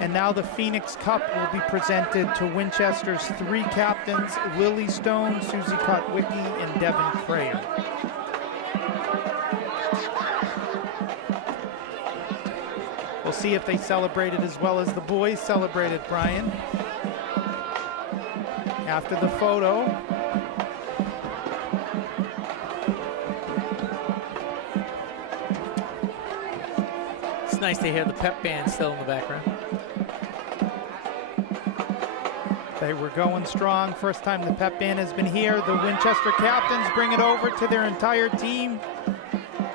And now the Phoenix Cup will be presented to Winchester's 3 captains, Lily Stone, Susie Kotwicki, and Devin Crayer. We'll see if they celebrated as well as the boys celebrated, Brian. After the photo, It's nice to hear the pep band still in the background. they were going strong. First time the pep band has been here. The Winchester captains bring it over to their entire team,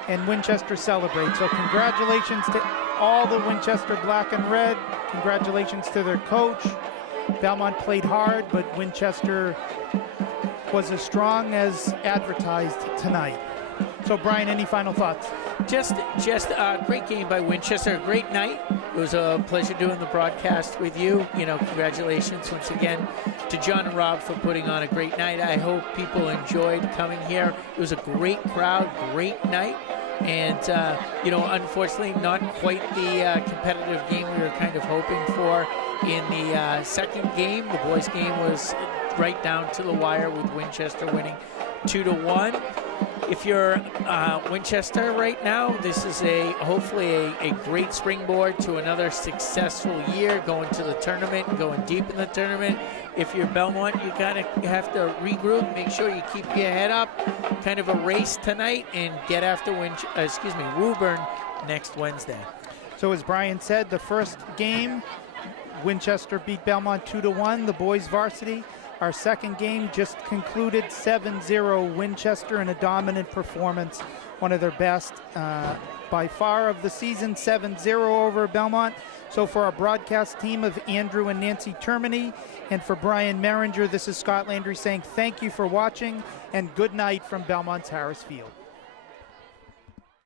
and Winchester celebrates. So congratulations to all the Winchester Black and Red. Congratulations to their coach. Belmont played hard, but Winchester was as strong as advertised tonight. So Brian, any final thoughts? Just a great game by Winchester, a great night. It was a pleasure doing the broadcast with you. You know, congratulations once again to John and Rob for putting on a great night. I hope people enjoyed coming here. It was a great crowd, great night. And, you know, unfortunately, not quite the competitive game we were kind of hoping for in the second game. The boys' game was right down to the wire with Winchester winning 2-1. If you're Winchester right now, this is hopefully a great springboard to another successful year, going to the tournament, going deep in the tournament. If you're Belmont, you have to regroup, make sure you keep your head up, kind of a race tonight, and get after Woburn next Wednesday. So as Brian said, the first game, Winchester beat Belmont 2-1, the boys varsity. Our second game just concluded 7-0 Winchester in a dominant performance, one of their best by far of the season, 7-0 over Belmont. So for our broadcast team of Andrew and Nancy Termini, and for Brian Merringer, this is Scott Landry saying thank you for watching and good night from Belmont's Harris Field.